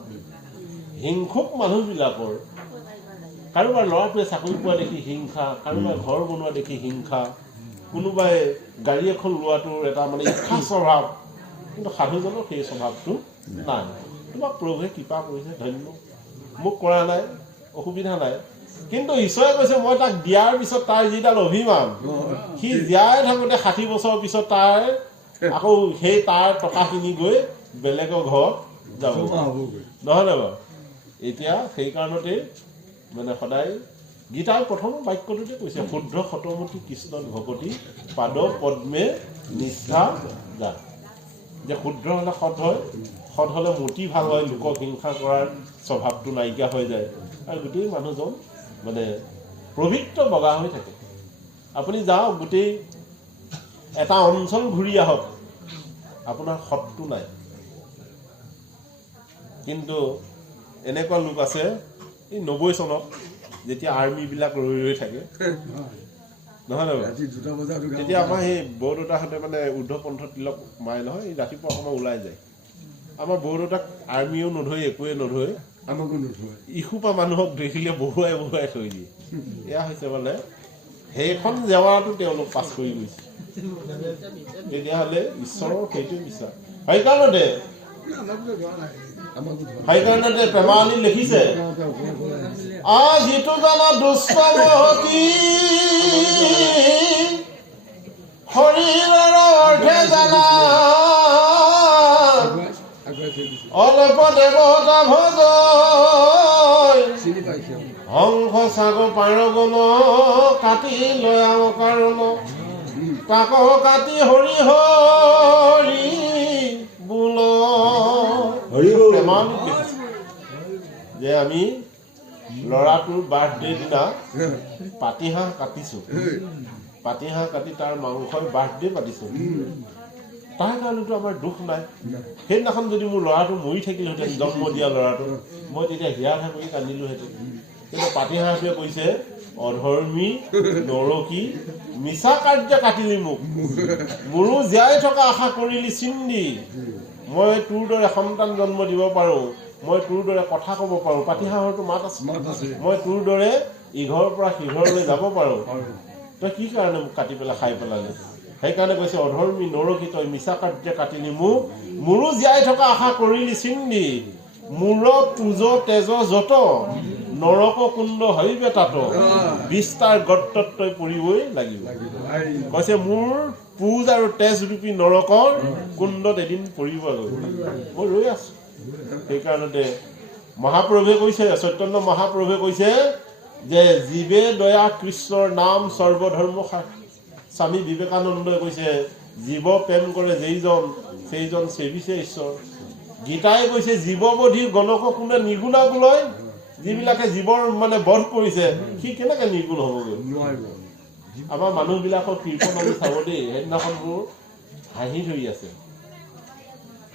হিংসুক মানুহবিলাকৰ কাৰোবাৰ ল'ৰাটোৱে চাকৰি পোৱা দেখি হিংসা, কাৰোবাৰ ঘৰ বনোৱা দেখি হিংসা, কোনোবাই গাড়ী এখন লোৱাটোৰ এটা মানে ইচ্ছা স্বভাৱ। কিন্তু সাধুজনৰ সেই স্বভাৱটো নাই। তোমাক প্ৰভুৱে কৃপা কৰিছে, ধন্য। মোক কৰা নাই, অসুবিধা নাই। কিন্তু ঈশ্বৰে কৈছে মই তাক দিয়াৰ পিছত তাৰ যিডাল অভিমান, সি জীয়াই থাকোঁতে 60 বছৰৰ পিছত তাৰ আকৌ সেই তাৰ টকাখিনি গৈ বেলেগৰ ঘৰত যাব, নহয় নে বাৰু? এতিয়া সেইকাৰণতে মানে সদায় গীতাৰ প্ৰথম বাক্যটোতে কৈছে শুদ্ধ শতমতী কৃষ্ণ ভকতি পাদ পদ্মে নিষ্ঠা যা। যে শুদ্ধ হ'লে সৎ হয়, সৎ হ'লে মতি ভাল হয়, লোকক হিংসা কৰাৰ স্বভাৱটো নাইকিয়া হৈ যায়, আৰু গোটেই মানুহজন মানে পবিত্ৰ বগা হৈ থাকে। আপুনি যাওক গোটেই এটা অঞ্চল ঘূৰি আহক, আপোনাৰ সৎটো নাই। কিন্তু এনেকুৱা লোক আছে, এই 90 চনত যেতিয়া আৰ্মিবিলাক ৰৈ থাকে, নহয় নহয়, তেতিয়া আমাৰ সেই বৰদেউতাহঁতে মানে ঊৰ্ধ্বপন্থ তিলক মাৰে নহয়, এই ৰাতিপুৱা সময় ওলাই যায়। আমাৰ বৰদেউতাক আৰ্মিও নধৰে, একোৱে নধৰে, আমাকো নধৰে, ইসোপা মানুহক দেখিলে বহুৱাই থৈ দিয়ে। এয়া হৈছে মানে সেইখন জেৱাটো তেওঁলোক পাছ কৰি গৈছে। তেতিয়াহ'লে ঈশ্বৰৰ সেইটো বিচাৰ। সেইকাৰণতে প্ৰেমালী লিখিছে, যিটো জানা দুষ্ট মহতি শৰীৰৰ অৰ্থে জানা, অলপ দেৱতা ভজ হংস চাগ পাৰগণ কাটি লৈ কাৰণ, তাক কাটি হৰি হৰি বোল। যে আমি ল'ৰাটোৰ বাৰ্থডে দিনা পাতিহাঁহ কাটিছো, পাতিহাঁহ কাটি তাৰ মাংসৰ বাৰ্থডে পাতিছো, তাৰ কাৰণেতো আমাৰ দুখ নাই। সেইদিনাখন যদি মোৰ ল'ৰাটো মৰি থাকিলহেঁতেন, জন্ম দিয়া ল'ৰাটো, মই তেতিয়া হিয়া থা কৰি কান্দিলোহেঁতেন। কিন্তু পাতিহাঁহটোৱে কৈছে অধৰ্মী নৰকী মিছা কাৰ্য কাটিলি মোক, মোৰো জীয়াই থকা আশা কৰিলি চিন্দি, মই তোৰ দৰে সন্তান জন্ম দিব পাৰোঁ, মই তোৰ দৰে কথা ক'ব পাৰোঁ, পাতিহাঁহৰটো মাত আছে, মই তোৰ দৰে ইঘৰৰ পৰা সিঘৰলৈ যাব পাৰোঁ, তই কি কাৰণে মোক কাটি পেলাই খাই পেলালি? সেইকাৰণে কৈছে অধৰ্মী নৰকী তই মিছা কাৰ্য কাটিলি মোক, মোৰো জীয়াই থকা আশা কৰিলি চিন্দি, মূৰ পুজ তেজ যত নৰক কুণ্ড হৰিবে তাত, বিস্তাৰ গৰ্তত তই পৰিবই লাগিব। কৈছে মোৰ পুজ আৰু তেজ ৰূপী নৰকৰ কুণ্ডত এদিন পৰিব লাগিব, মই ৰৈ আছো। সেইকাৰণতে মহাপ্ৰভুৱে কৈছে, চৈতন্য মহাপ্ৰভুৱে কৈছে যে জীৱে দয়া কৃষ্ণৰ নাম সৰ্বধৰ্ম সাৰ। স্বামী বিবেকানন্দই কৈছে জীৱ প্ৰেম কৰে যেইজন সেইজন সেবিছে ঈশ্বৰ। গীতাই কৈছে জীৱবধি গণক কোনে নিগুণা বোলয়, যিবিলাকে জীৱৰ মানে বধ কৰিছে সি কেনেকে নিৰ্গুণ হ'বগৈ? আমাৰ মানুহবিলাকৰ কীৰ্তন আমি চাব দেই, সেইদিনাখন মোৰ হাঁহি ধৰি আছে।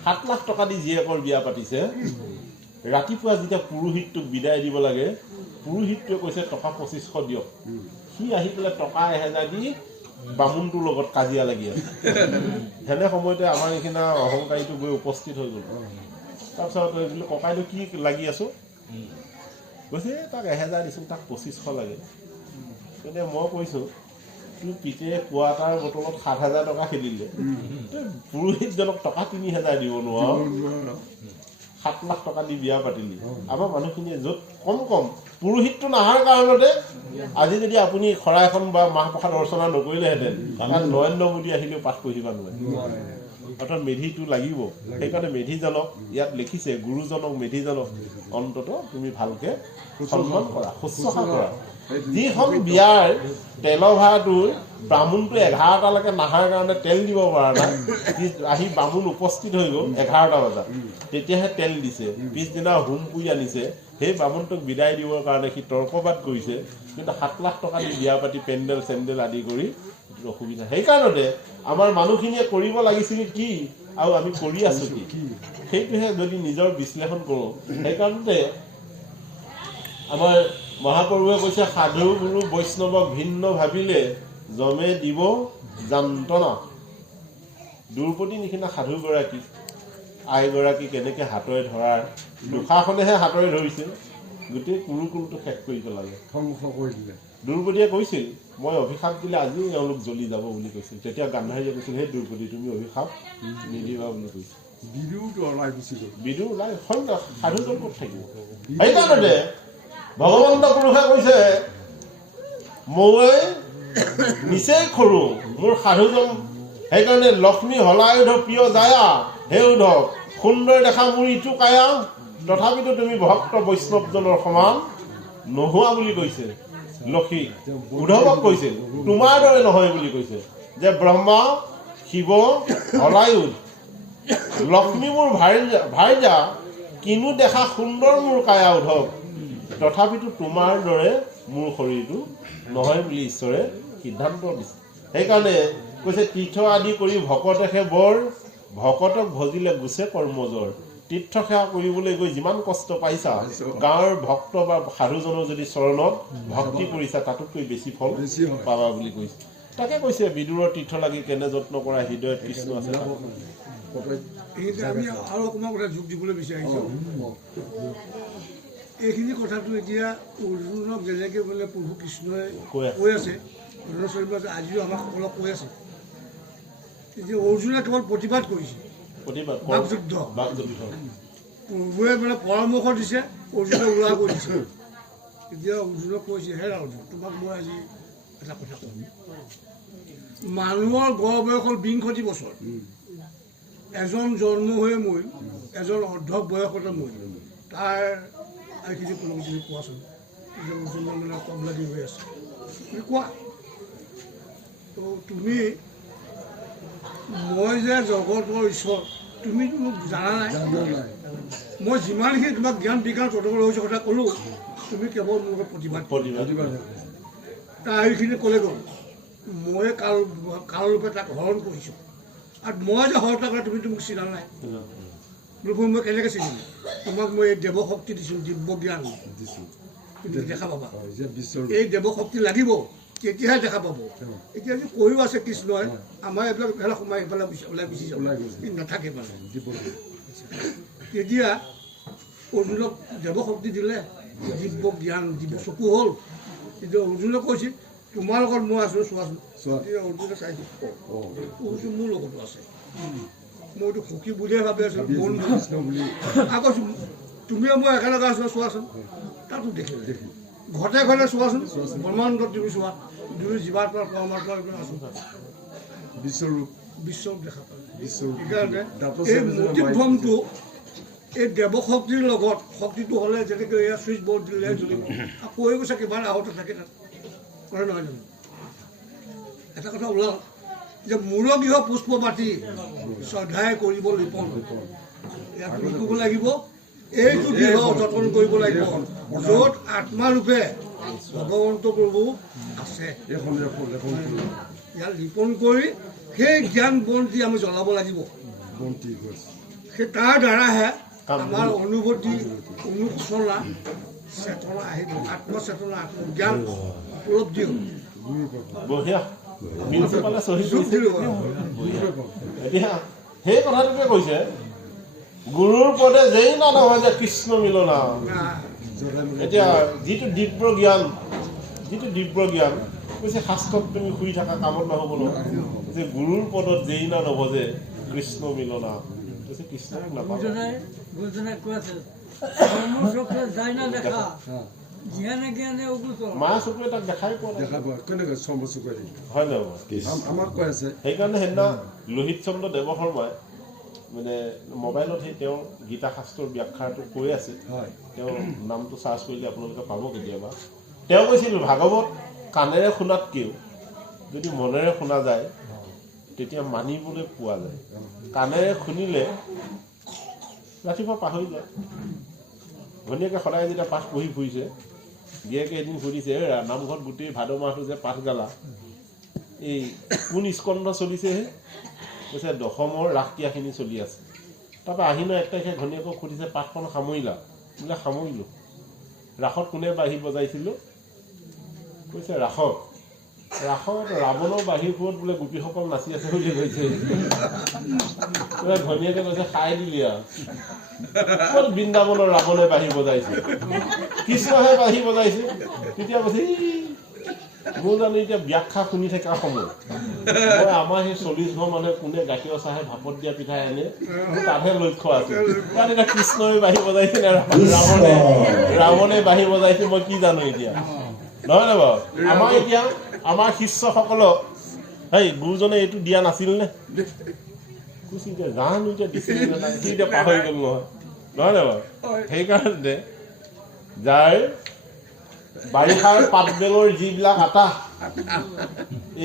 7 লাখ টকা দি জীয়েকৰ বিয়া পাতিছে, ৰাতিপুৱা যেতিয়া পুৰোহিতটোক বিদায় দিব লাগে, পুৰোহিতটোৱে কৈছে টকা 2500 দিয়ক, সি আহি পেলাই টকা 1000 দি বামুণটোৰ লগত কাজিয়া লাগি আছে সেনে সময়তে আমাৰ এইখিনা অহংকাৰীটো গৈ উপস্থিত হৈ গ'ল তাৰপিছত বোলো ককাইটো কি লাগি আছো কৈছে তাক 1000 দিছোঁ তাক 2500 লাগে তেতিয়া মই কৈছোঁ তোৰ পিতে কোৱাটাৰ বটলত 7000 টকা খেলিলে পুৰোহিতজনক টকা 3000 দিব নোৱাৰ 7 লাখ টকা দি বিয়া পাতিলি আমাৰ মানুহখিনিয়ে য'ত কম পুৰোহিতটো নাহাৰ কাৰণতে আজি যদি আপুনি খৰা এখন বা মাহ প্ৰসাদ অৰ্চনা নকৰিলেহেঁতেন তাত নৰেন্দ্ৰ মোদী আহিলেও পাঠ পঢ়িব নোৱাৰে অৰ্থাৎ মেধিটো লাগিব সেইকাৰণে মেধিজনক ইয়াত লিখিছে গুৰুজনক মেধিজনক অন্তত তুমি ভালকে সন্মান কৰা শুশ্ৰূষা কৰা যিখন বিয়াৰ তেলৰ ভাড়াটোৰ বামুণটো 11টালৈকে নাহাৰ কাৰণে তেল দিব পৰা নাই আহি বামুণ উপস্থিত হৈ গ'ল 11টা বজাত তেতিয়াহে তেল দিছে পিছদিনা হোম পুৰি আনিছে সেই বামুণটোক বিদায় দিবৰ কাৰণে সি তৰ্কবাদ কৰিছে কিন্তু 7 লাখ টকা দি বিয়া পাতি পেণ্ডেল চেণ্ডেল আদি কৰি এইটো অসুবিধা সেইকাৰণতে আমাৰ মানুহখিনিয়ে কৰিব লাগিছিল কি আৰু আমি কৰি আছো কি সেইটোহে যদি নিজৰ বিশ্লেষণ কৰোঁ সেইকাৰণতে আমাৰ মহাপ্ৰভুৱে কৈছে সাধু গুৰু বৈষ্ণৱক ভিন্ন ভাবিলে জমে দিব যন্ত্ৰণা দ্ৰৌপদী নিচিনা সাধুগৰাকী আইগৰাকী কেনেকৈ হাতৰে ধৰাৰ দুখাখনেহে হাতৰে ধৰিছে গোটেই কুৰুকুলটো শেষ কৰি পেলালে ধ্বংস কৰি দিলে দ্ৰৌপদীয়ে কৈছিল মই অভিশাপ দিলে আজিও এওঁলোক জ্বলি যাব বুলি কৈছিল তেতিয়া গান্ধাৰীয়ে কৈছিল সেই দ্ৰৌপদী তুমি অভিশাপ নিদিবা বুলি কৈছিল বিদুৰটো ওলাই গুচি গ'ল বিদু ওলাই সাধুজন ক'ত থাকিব সেইকাৰণতে ভগৱন্ত পুৰুষে কৈছে মই নিচেই সৰু মোৰ সাধুজন সেইকাৰণে লক্ষ্মী হলায়ুধ প্ৰিয় যায়া হে উদ্ধৱ সুন্দৰ দেখা মোৰ ইটো কায়া তথাপিতো তুমি ভক্ত বৈষ্ণৱজনৰ সমান নোহোৱা বুলি কৈছে লক্ষী উদ্ধৱক কৈছিল তোমাৰ দৰে নহয় বুলি কৈছে যে ব্ৰহ্মা শিৱ হলায়ুধ লক্ষ্মী মোৰ ভাৰ্যা কিনো দেখা সুন্দৰ মোৰ কায়া উদ্ধৱ তথাপিতো তোমাৰ দৰে মোৰ শৰীৰটো নহয় বুলি ঈশ্বৰে সিদ্ধান্ত দিছে সেইকাৰণে কৈছে তীৰ্থ আদি কৰি ভকতেহে বৰ ভকতক ভজিলে গুচে কৰ্মজৰ তীৰ্থ সেৱা কৰিবলৈ গৈ যিমান কষ্ট পাইছা গাঁৱৰ ভক্ত বা সাধুজনৰ যদি চৰণত ভক্তি কৰিছা তাতোতকৈ বেছি ফল পাবা বুলি কৈছে তাকে কৈছে বিদুৰৰ তীৰ্থ লাগি কেনে যত্ন কৰা হৃদয়ত কৃষ্ণ আছে আমি আৰু অকণমান কথা যোগ দিবলৈ বিচাৰিছোঁ এইখিনি কথাটো এতিয়া অৰ্জুনক যেনেকৈ বোলে প্ৰভু কৃষ্ণই কৈ আছে আজিও আমাক সকলক কৈ আছে এতিয়া অৰ্জুনে কেৱল প্ৰতিবাদ কৰিছে বাকযুদ্ধ প্ৰভুৱে মানে পৰামৰ্শ দিছে অৰ্জুনে উৰা কৰি দিছে এতিয়া অৰ্জুনক কৈছে হে অৰ্জুন তোমাক মই আজি এটা কথা ক'ম মানুহৰ গড় বয়স হ'ল 62 বছৰ এজন জন্ম হৈয়ে মৰিল এজন অৰ্ধ বয়সতে মৰিল তাৰ এইখিনি কোনো তুমি কোৱাচোন মানে কমলাদি হৈ আছে তুমি কোৱা তো তুমি মই যে জগতৰ ঈশ্বৰ তুমি মোক জানা নাই মই যিমানখিনি তোমাক জ্ঞান বিজ্ঞান তদগৰ হৈছে কথা ক'লোঁ তুমি কেৱল মোৰ প্ৰতিবাদ তাৰ এইখিনি ক'লে গ'ল মই কালৰূপে তাক হৰণ কৰিছোঁ আৰু মই যে হৰতা কৰা তুমি মোক চিনা নাই প্ৰভু মই কেনেকৈ চিনিম তোমাক মই এই দেৱশক্তি দিছোঁ দিব্য জ্ঞান দিছোঁ তুমি দেখা পাবা এই দেৱশক্তি লাগিব তেতিয়াহে দেখা পাব এতিয়া যে কৈও আছে কৃষ্ণই আমাৰ এইবিলাক এফালে সোমাই এইফালে ওলাই গুচি যাব নাথাকে মানে তেতিয়া অৰ্জুনক দেৱশক্তি দিলে দিব্য জ্ঞান দিব চকু হ'ল তেতিয়া অৰ্জুনে কৈছিল তোমাৰ লগত মই আছোঁ চোৱাচোন তেতিয়া অৰ্জুনে চাইছোঁ অৰ্জুন মোৰ লগতো আছে মইতো সুখী বুলিয়ে ভাবি আছোঁ বন্ধু আকৌ তুমি মই একেলগে আছোঁ চোৱাচোন তাতো দেখিলে ঘৰতে ঘৰতে চোৱাচোন ব্ৰহ্মাণ্ডত তুমি চোৱা দুই জীৱাত্মাৰ পৰমাত্মাৰ আছোঁ বিশ্বৰূপ দেখা পায় সেইকাৰণে এই মতিভ্ৰমটো এই দেৱশক্তিৰ লগত শক্তিটো হ'লে যেনেকৈ এয়া চুইচ বৰ্ড দিলে জ্বলিব আকৌ কৈ গৈছে কিমান আহত থাকে তাত কৰে নহয় জানো এটা কথা ওলাল যে মূৰগৃহ পুষ্প পাতি শ্ৰদ্ধাই কৰিব লিপন ইয়াত লিখিব লাগিব এইটো গৃহ যতন কৰিব লাগিব য'ত আত্মাৰূপে ভগৱন্ত প্ৰভু আছে ইয়াত লিপন কৰি সেই জ্ঞান বন্তি আমি জ্বলাব লাগিব সেই তাৰ দ্বাৰাহে আমাৰ অনুভূতি অনুশোচনা চেতনা আহিব আত্মচেতনা আত্মজ্ঞান উপলব্ধি হ'ব প্ৰিন্সিপালে চহী কৰিছে। এতিয়া সেই কথাটোকে কৈছে গুৰুৰ পদে যেই না নহয় যে কৃষ্ণ মিলনা। এতিয়া যিটো দিব্য জ্ঞান কৈছে শাস্ত্ৰত তুমি শুই থকা কামত নহ'ব নহয়, যে গুৰুৰ পদত যেই না নভজে কৃষ্ণ মিলনা। কৈছে কৃষ্ণক নাপাব। মায়ে চকুৱে তাক দেখাই পোৱা নাই, হয় নহয়? সেইকাৰণে সেইদিনা লোহিত চন্দ্ৰ দেৱশৰ্মাই মানে মোবাইলত সেই তেওঁ গীতা শাস্ত্ৰৰ ব্যাখ্যাটো কৈ আছে, তেওঁ নামটো চাৰ্চ কৰিলে আপোনালোকে পাব কেতিয়াবা। তেওঁ কৈছিল ভাগৱত কাণেৰে শুনাতকৈও যদি মনেৰে শুনা যায় তেতিয়া মানিবলৈ পোৱা যায়। কাণেৰে শুনিলে ৰাতিপুৱা পাহৰি যায়। ঘনীয়াকে সদায় যেতিয়া পাঠ পঢ়ি ফুৰিছে, গিয়েকে এদিন সুধিছে নামঘৰত গোটেই ভাদ মাহটো যে পাঠ গালা এই কোন স্কন্ধ চলিছেহে? কৈছে দশমৰ ৰাসক্ৰিয়াখিনি চলি আছে। তাৰপৰা আহিনৰ 1 তাৰিখে ঘনীয়েকক সুধিছে পাঠখন সামৰিলা? বোলে সামৰিলোঁ। ৰাসত কোনে বাঁহী বজাইছিলোঁ? কৈছে ৰাসত ৰাৱণৰ বাঁহীৰ সুৰত বোলে গোপীসকল নাচি আছে বুলি কৈছে। ঘনীয়েকে কৈছে খাই দিলি আৰু ক'ত বৃন্দাবনৰ ৰাৱণে বাঁহী বজাইছে, কৃষ্ণহে বাঁহী বজাইছে। তেতিয়া কৈছে মোৰ জানো এতিয়া ব্যাখ্যা শুনি থকা সময় মই আমাৰ সেই 40 ঘৰ মানুহে কোনে গাখীৰ চাহে ভাপত দিয়া পিঠাই আনে মোৰ তাতহে লক্ষ্য আছে। কাৰণ এতিয়া কৃষ্ণই বাঁহী বজাইছে নে ৰাৱণে বাঁহী বজাইছে মই কি জানো এতিয়া, নহয় নে বাৰু? আমাৰ শিষ্যসকলক সেই গুৰুজনে এইটো দিয়া নাছিল নে? কৈছে এতিয়া জানো এতিয়া দিছিল নে নাই, সি এতিয়া পাহৰি গ'ল নহয় নে বাৰু? সেইকাৰণে যাৰ বাৰিষাৰ পাত বেঙৰ যিবিলাক আটা,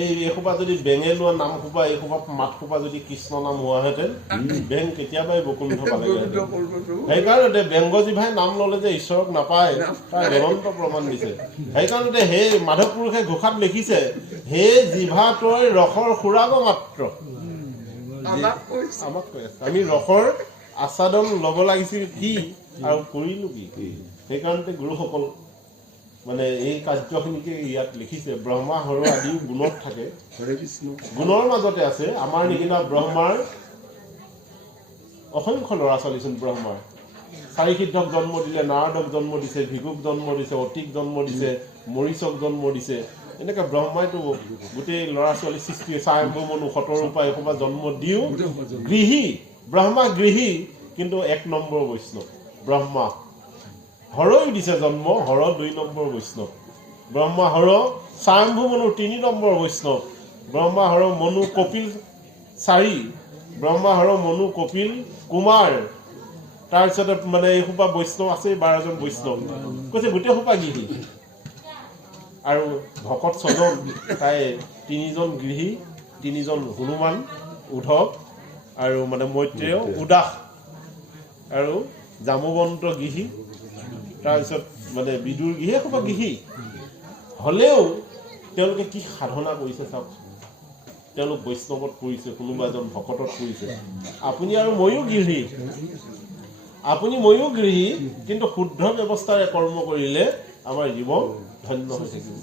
এইসোপা যদি বেঙে লোৱা নামসোপা এইসোপা মাতসোপা যদি কৃষ্ণ নাম হোৱাহেঁতেন বেং কেতিয়াবাই বকুণ্ঠ পালেগৈ। সেইকাৰণে বেংগজিভাই নাম ল'লে যে ঈশ্বৰক নাপায় তাৰ জ্বলন্ত প্ৰমাণ দিছে। সেইকাৰণে সেই মাধৱ পুৰুষে ঘোষাত লিখিছে হে জিভা তই ৰসৰ সুৰাগ মাত্ৰ। আমাক কৈ আছে আমি ৰসৰ আস্বাদন ল'ব লাগিছিল কি আৰু কৰিলো কি। সেইকাৰণে গুৰুসকল মানে এই কাৰ্যখিনিকে ইয়াত লিখিছে। ব্ৰহ্মা হৰ আদি গুণত থাকে, গুণৰ মাজতে আছে। আমাৰ নিচিনা ব্ৰহ্মাৰ অসংখ্য ল'ৰা ছোৱালীচোন ব্ৰহ্মাৰ। 4 সিদ্ধক জন্ম দিলে, নাৰদক জন্ম দিছে, ভিগুক জন্ম দিছে, অতিক জন্ম দিছে, মৰিচক জন্ম দিছে। এনেকৈ ব্ৰহ্মাইতো গোটেই ল'ৰা ছোৱালী সৃষ্টি স্বয়ম্ভু মনু শতৰূপা এসোপা জন্ম দিও গৃহী। ব্ৰহ্মা গৃহী কিন্তু 1 নম্বৰ বৈষ্ণৱ ব্ৰহ্মা। হৰও দিছে জন্ম, হৰ 2 নম্বৰ বৈষ্ণৱ। ব্ৰহ্মা হৰ স্বয়ম্ভু মনু 3 নম্বৰ বৈষ্ণৱ। ব্ৰহ্মা হৰ মনু কপিল 4, ব্ৰহ্মা হৰ মনু কপিল কুমাৰ। তাৰপিছতে মানে এইসোপা বৈষ্ণৱ আছে 12জন বৈষ্ণৱ। কৈছে গোটেই সোপা গৃহী আৰু ভকত 6জন, তাই 3জন গৃহী, 3জন হনুমান উদ্ধৱ আৰু মানে মৈত্ৰেয় উদাস আৰু জামৱন্ত গৃহী। তাৰপিছত মানে বিদুৰ গৃহী, এসোপা গৃহী হ'লেও তেওঁলোকে কি সাধনা কৰিছে চাওক। তেওঁলোক বৈষ্ণৱত পৰিছে, কোনোবা এজন ভকতত পৰিছে। আপুনি আৰু ময়ো গৃহী, কিন্তু শুদ্ধ ব্যৱস্থাৰে কৰ্ম কৰিলে আমাৰ জীৱন ধন্য হৈ থাকিব।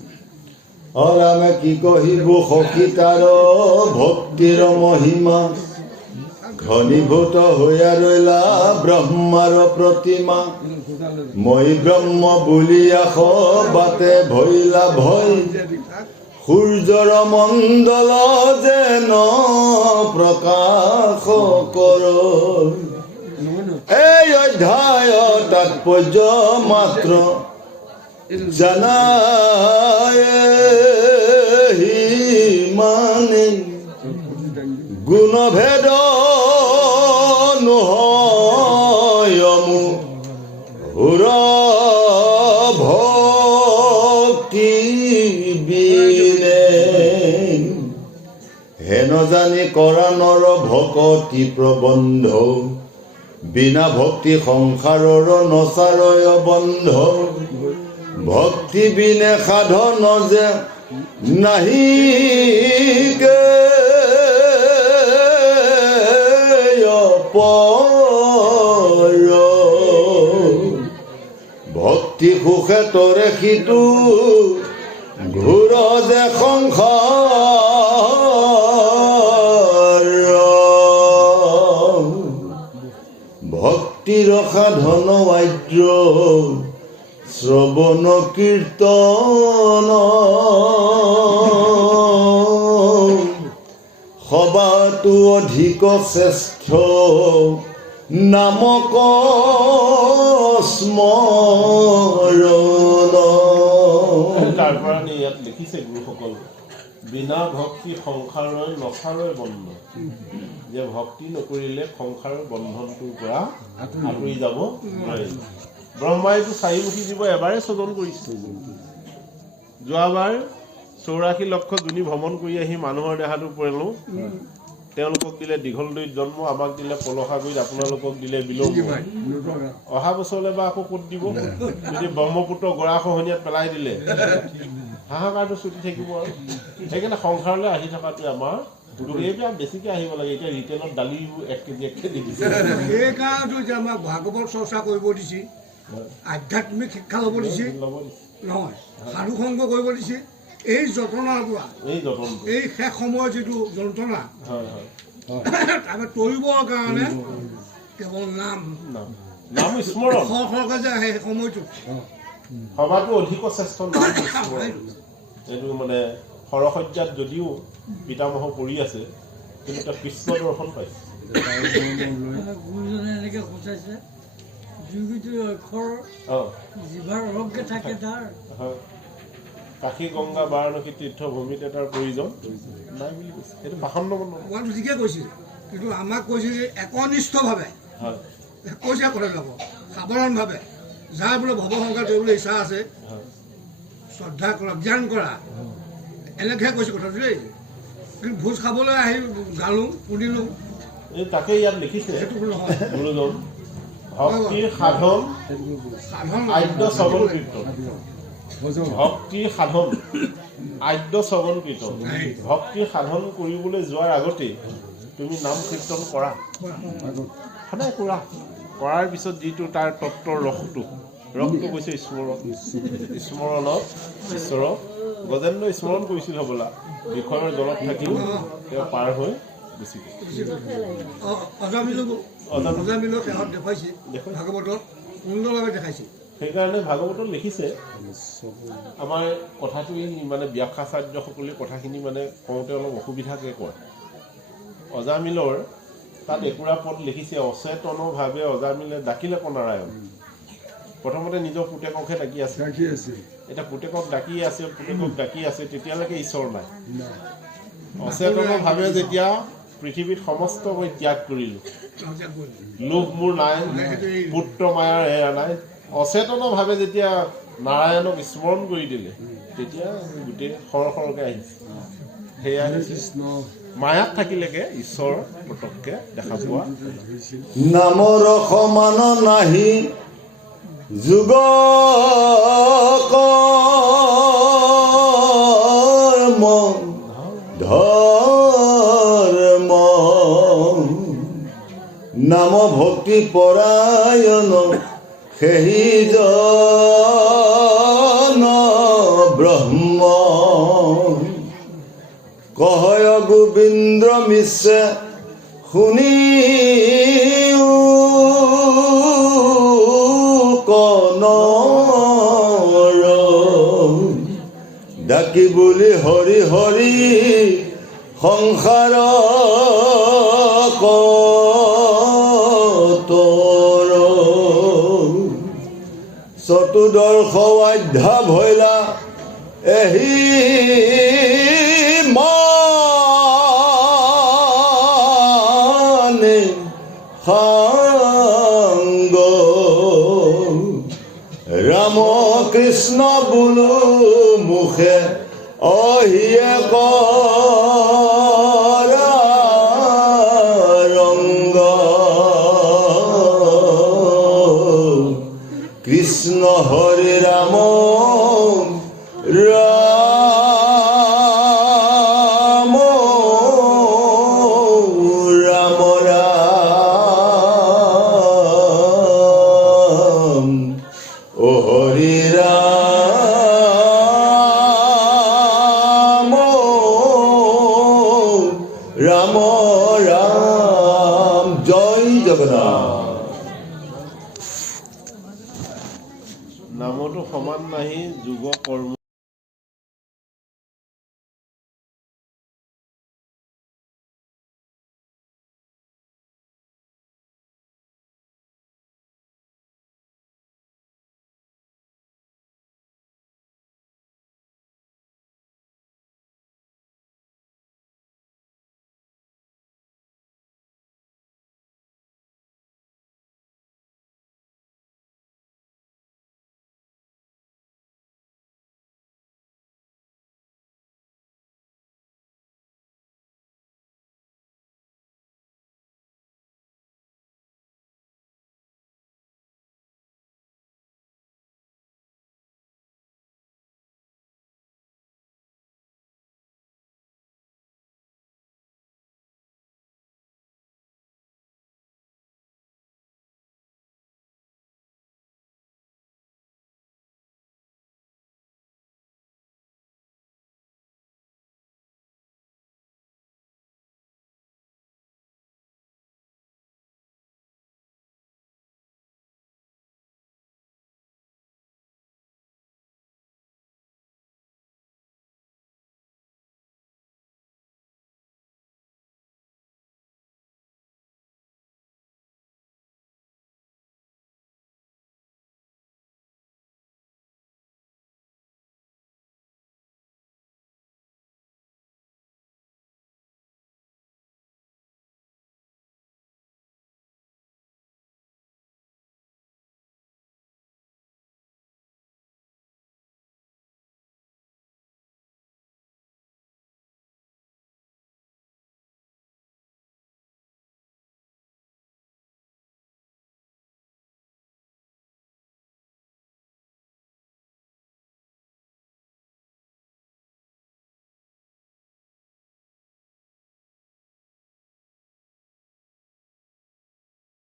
ৰামে কি কহিব সখী তাৰ ভক্তিৰ মহিমা, ঘনীভূত হৈয়া ৰৈলা ব্ৰহ্মাৰ প্ৰতিমা। মই ব্ৰহ্ম বুলি আস বাটে ভৈলা ভয়, সূৰ্যৰ মণ্ডল যেন প্ৰকাশ কৰ। এই অধ্যায় তাৎপৰ্য মাত্ৰ জানায় মানে, গুণভেদ নহয়মু হুৰ ভক্তি বিনে। হেন জানি কৰা নৰ ভকতি প্ৰবন্ধ, বিনা ভক্তি সংসাৰৰ নচাৰয় বন্ধ। ভক্তি বিনে সাধন যে নাহিকে ভক্তি সুখে তৰে সিটো ঘূৰ যে সংসাৰ ভক্তিৰ সাধন আদ্য শ্ৰৱণ কীৰ্তন সবাতো অধিক শ্ৰেষ্ঠ নামক স্মৰণ। তাৰ পৰা ইয়াত লিখিছে গুৰুসকল, বিনা ভক্তি সংসাৰৰ নচাৰয় বন্ধ, যে ভক্তি নকৰিলে সংসাৰৰ বন্ধনটোৰ পৰা আঁতৰি যাব নোৱাৰি। ব্ৰহ্মাইতো চাৰিমুখী জীৱ এবাৰেই স্বজন কৰিছে। যোৱাবাৰ 84 লক্ষ যোনি ভ্ৰমণ কৰি আহি মানুহৰ দেহাটো পৰিলোঁ, তেওঁলোকক দিলে দীঘলদৈত জন্ম, আমাক দিলে পলসাগুৰিত, আপোনালোকক দিলে বিলম্ব। অহা বছৰলৈ বা আকৌ ক'ত দিব? যদি ব্ৰহ্মপুত্ৰ গৰাখহনীয়াত পেলাই দিলে হাহাকাৰটো ছুটি থাকিব। আৰু সেইকাৰণে সংসাৰলৈ আহি থকাটোৱে আমাৰ এইবিলাক বেছিকৈ আহিব লাগে। এতিয়া ৰিটেইলত দালিও 1 কেজি 1 কেজি দিছে। সেইকাৰণেতো এতিয়া আমাক ভাগৱত চৰ্চা কৰিব দিছে, আধ্যাত্মিক শিক্ষা ল'ব দিছে, নহয় সাধু সংগ কৰিব দিছে। এই যন্ত্ৰণাৰ পৰা এই শেষ সময়ৰ যিটো যন্ত্ৰণা তাকে তৰিবৰ কাৰণে কেৱল নাম স্মৰণ সৰহকৈ যে আহে সেই সময়টোত সবাতো অধিক শ্ৰেষ্ঠ নাম স্মৰণ। এইটো মানে সৰসজ্জাত যদিও পিতামহ পৰি আছে, কিন্তু এটা কৃষ্ণ দৰ্শন পাইছে। গুৰুজনে এনেকৈ সূচাইছে, যোগীটো অক্ষৰ জিভাৰ অলপকৈ থাকে তাৰ। কাশী গংগা বাৰাণসী তীৰ্থভূমিত এটাৰ প্ৰয়োজন নাই বুলি কৈছে। সেইটো 52 মইতো ঠিকে কৈছিল, কিন্তু আমাক কৈছিল যে একনিষ্ঠভাৱে কৈছে কথা যাব সাধাৰণভাৱে, যাৰ বোলে ভৱ সংসাৰ কৰিবলৈ ইচ্ছা আছে শ্ৰদ্ধা কৰা, জ্ঞান কৰা, এনেকৈহে কৈছে কথাটো দেই। কিন্তু ভোজ খাবলৈ আহি গালোঁ শুনিলোঁ, এই তাকে ইয়াত লিখিছে সেইটো নহয়। গুৰুজন ভক্তিৰ সাধন আদ্য শ্ৰৱণ কীৰ্তন, ভক্তিৰ সাধন আদ্য শ্ৰৱণ কীৰ্তন। ভক্তিৰ সাধন কৰিবলৈ যোৱাৰ আগতেই তুমি নাম কীৰ্তন কৰা, সদায় কৰা। কৰাৰ পিছত যিটো তাৰ তত্ত্বৰ ৰসটো কৈছে স্মৰণ। স্মৰণত ঈশ্বৰক গজেন্দ্ৰ স্মৰণ কৰিছিল হ'বলা, বিষয়ৰ জলত থাকিও তেওঁ পাৰ হৈ গুচি গ'ল। অজামিলক শেহত দেখুৱাইছে ভাগৱতত, সুন্দৰভাৱে দেখাইছে। সেইকাৰণে ভাগৱতত লিখিছে, আমাৰ কথাটো মানে ব্যাখ্যাচাৰ্যসকলে কথাখিনি মানে কওঁতে অলপ অসুবিধাকৈ কয়। অজামিলৰ তাত একুৰা পদ লিখিছে, অচেতনভাৱে অজামিলে ডাকিলে নাৰায়ণ। প্ৰথমতে নিজৰ পুতেককহে ডাকি আছে। এতিয়া পুতেকক ডাকি আছে, তেতিয়ালৈকে ঈশ্বৰ নাই। অচেতনভাৱে যেতিয়া পৃথিৱীত সমস্ত মই ত্যাগ কৰিলোঁ, লোভ মোৰ নাই, পুত্ৰ মায়াৰ এয়া নাই, অচেতনভাৱে যেতিয়া নাৰায়ণক স্মৰণ কৰি দিলে, তেতিয়া গোটেই সৰহকৈ আহিছে। সেয়া মায়াত থাকিলেকে ঈশ্বৰ পটককৈ দেখা পোৱা। নামৰ সমান নাহি যুগ কৰ্ম ধৰ্ম নাম ভক্তি পৰায়ণ সেহি জন ব্ৰহ্ম কহয় গোবিন্দ মিশ্ৰে শুনি কনৰ ডাকি বুলি হৰি হৰি সংসাৰ কতৰ চতুৰ্দশ অধ্যা ভৈলা এহি মানে সাংগ ৰাম কৃষ্ণ বোলো মুখে অহিয়ে কৰা ৰংগ কৃষ্ণ হৰি ৰাম ৰাম ৰাম ৰাম ও হৰি ৰাম ৰাম ৰাম জয় জগন্নাথ। নামতো সমান নাহি যোগ কৰ্ম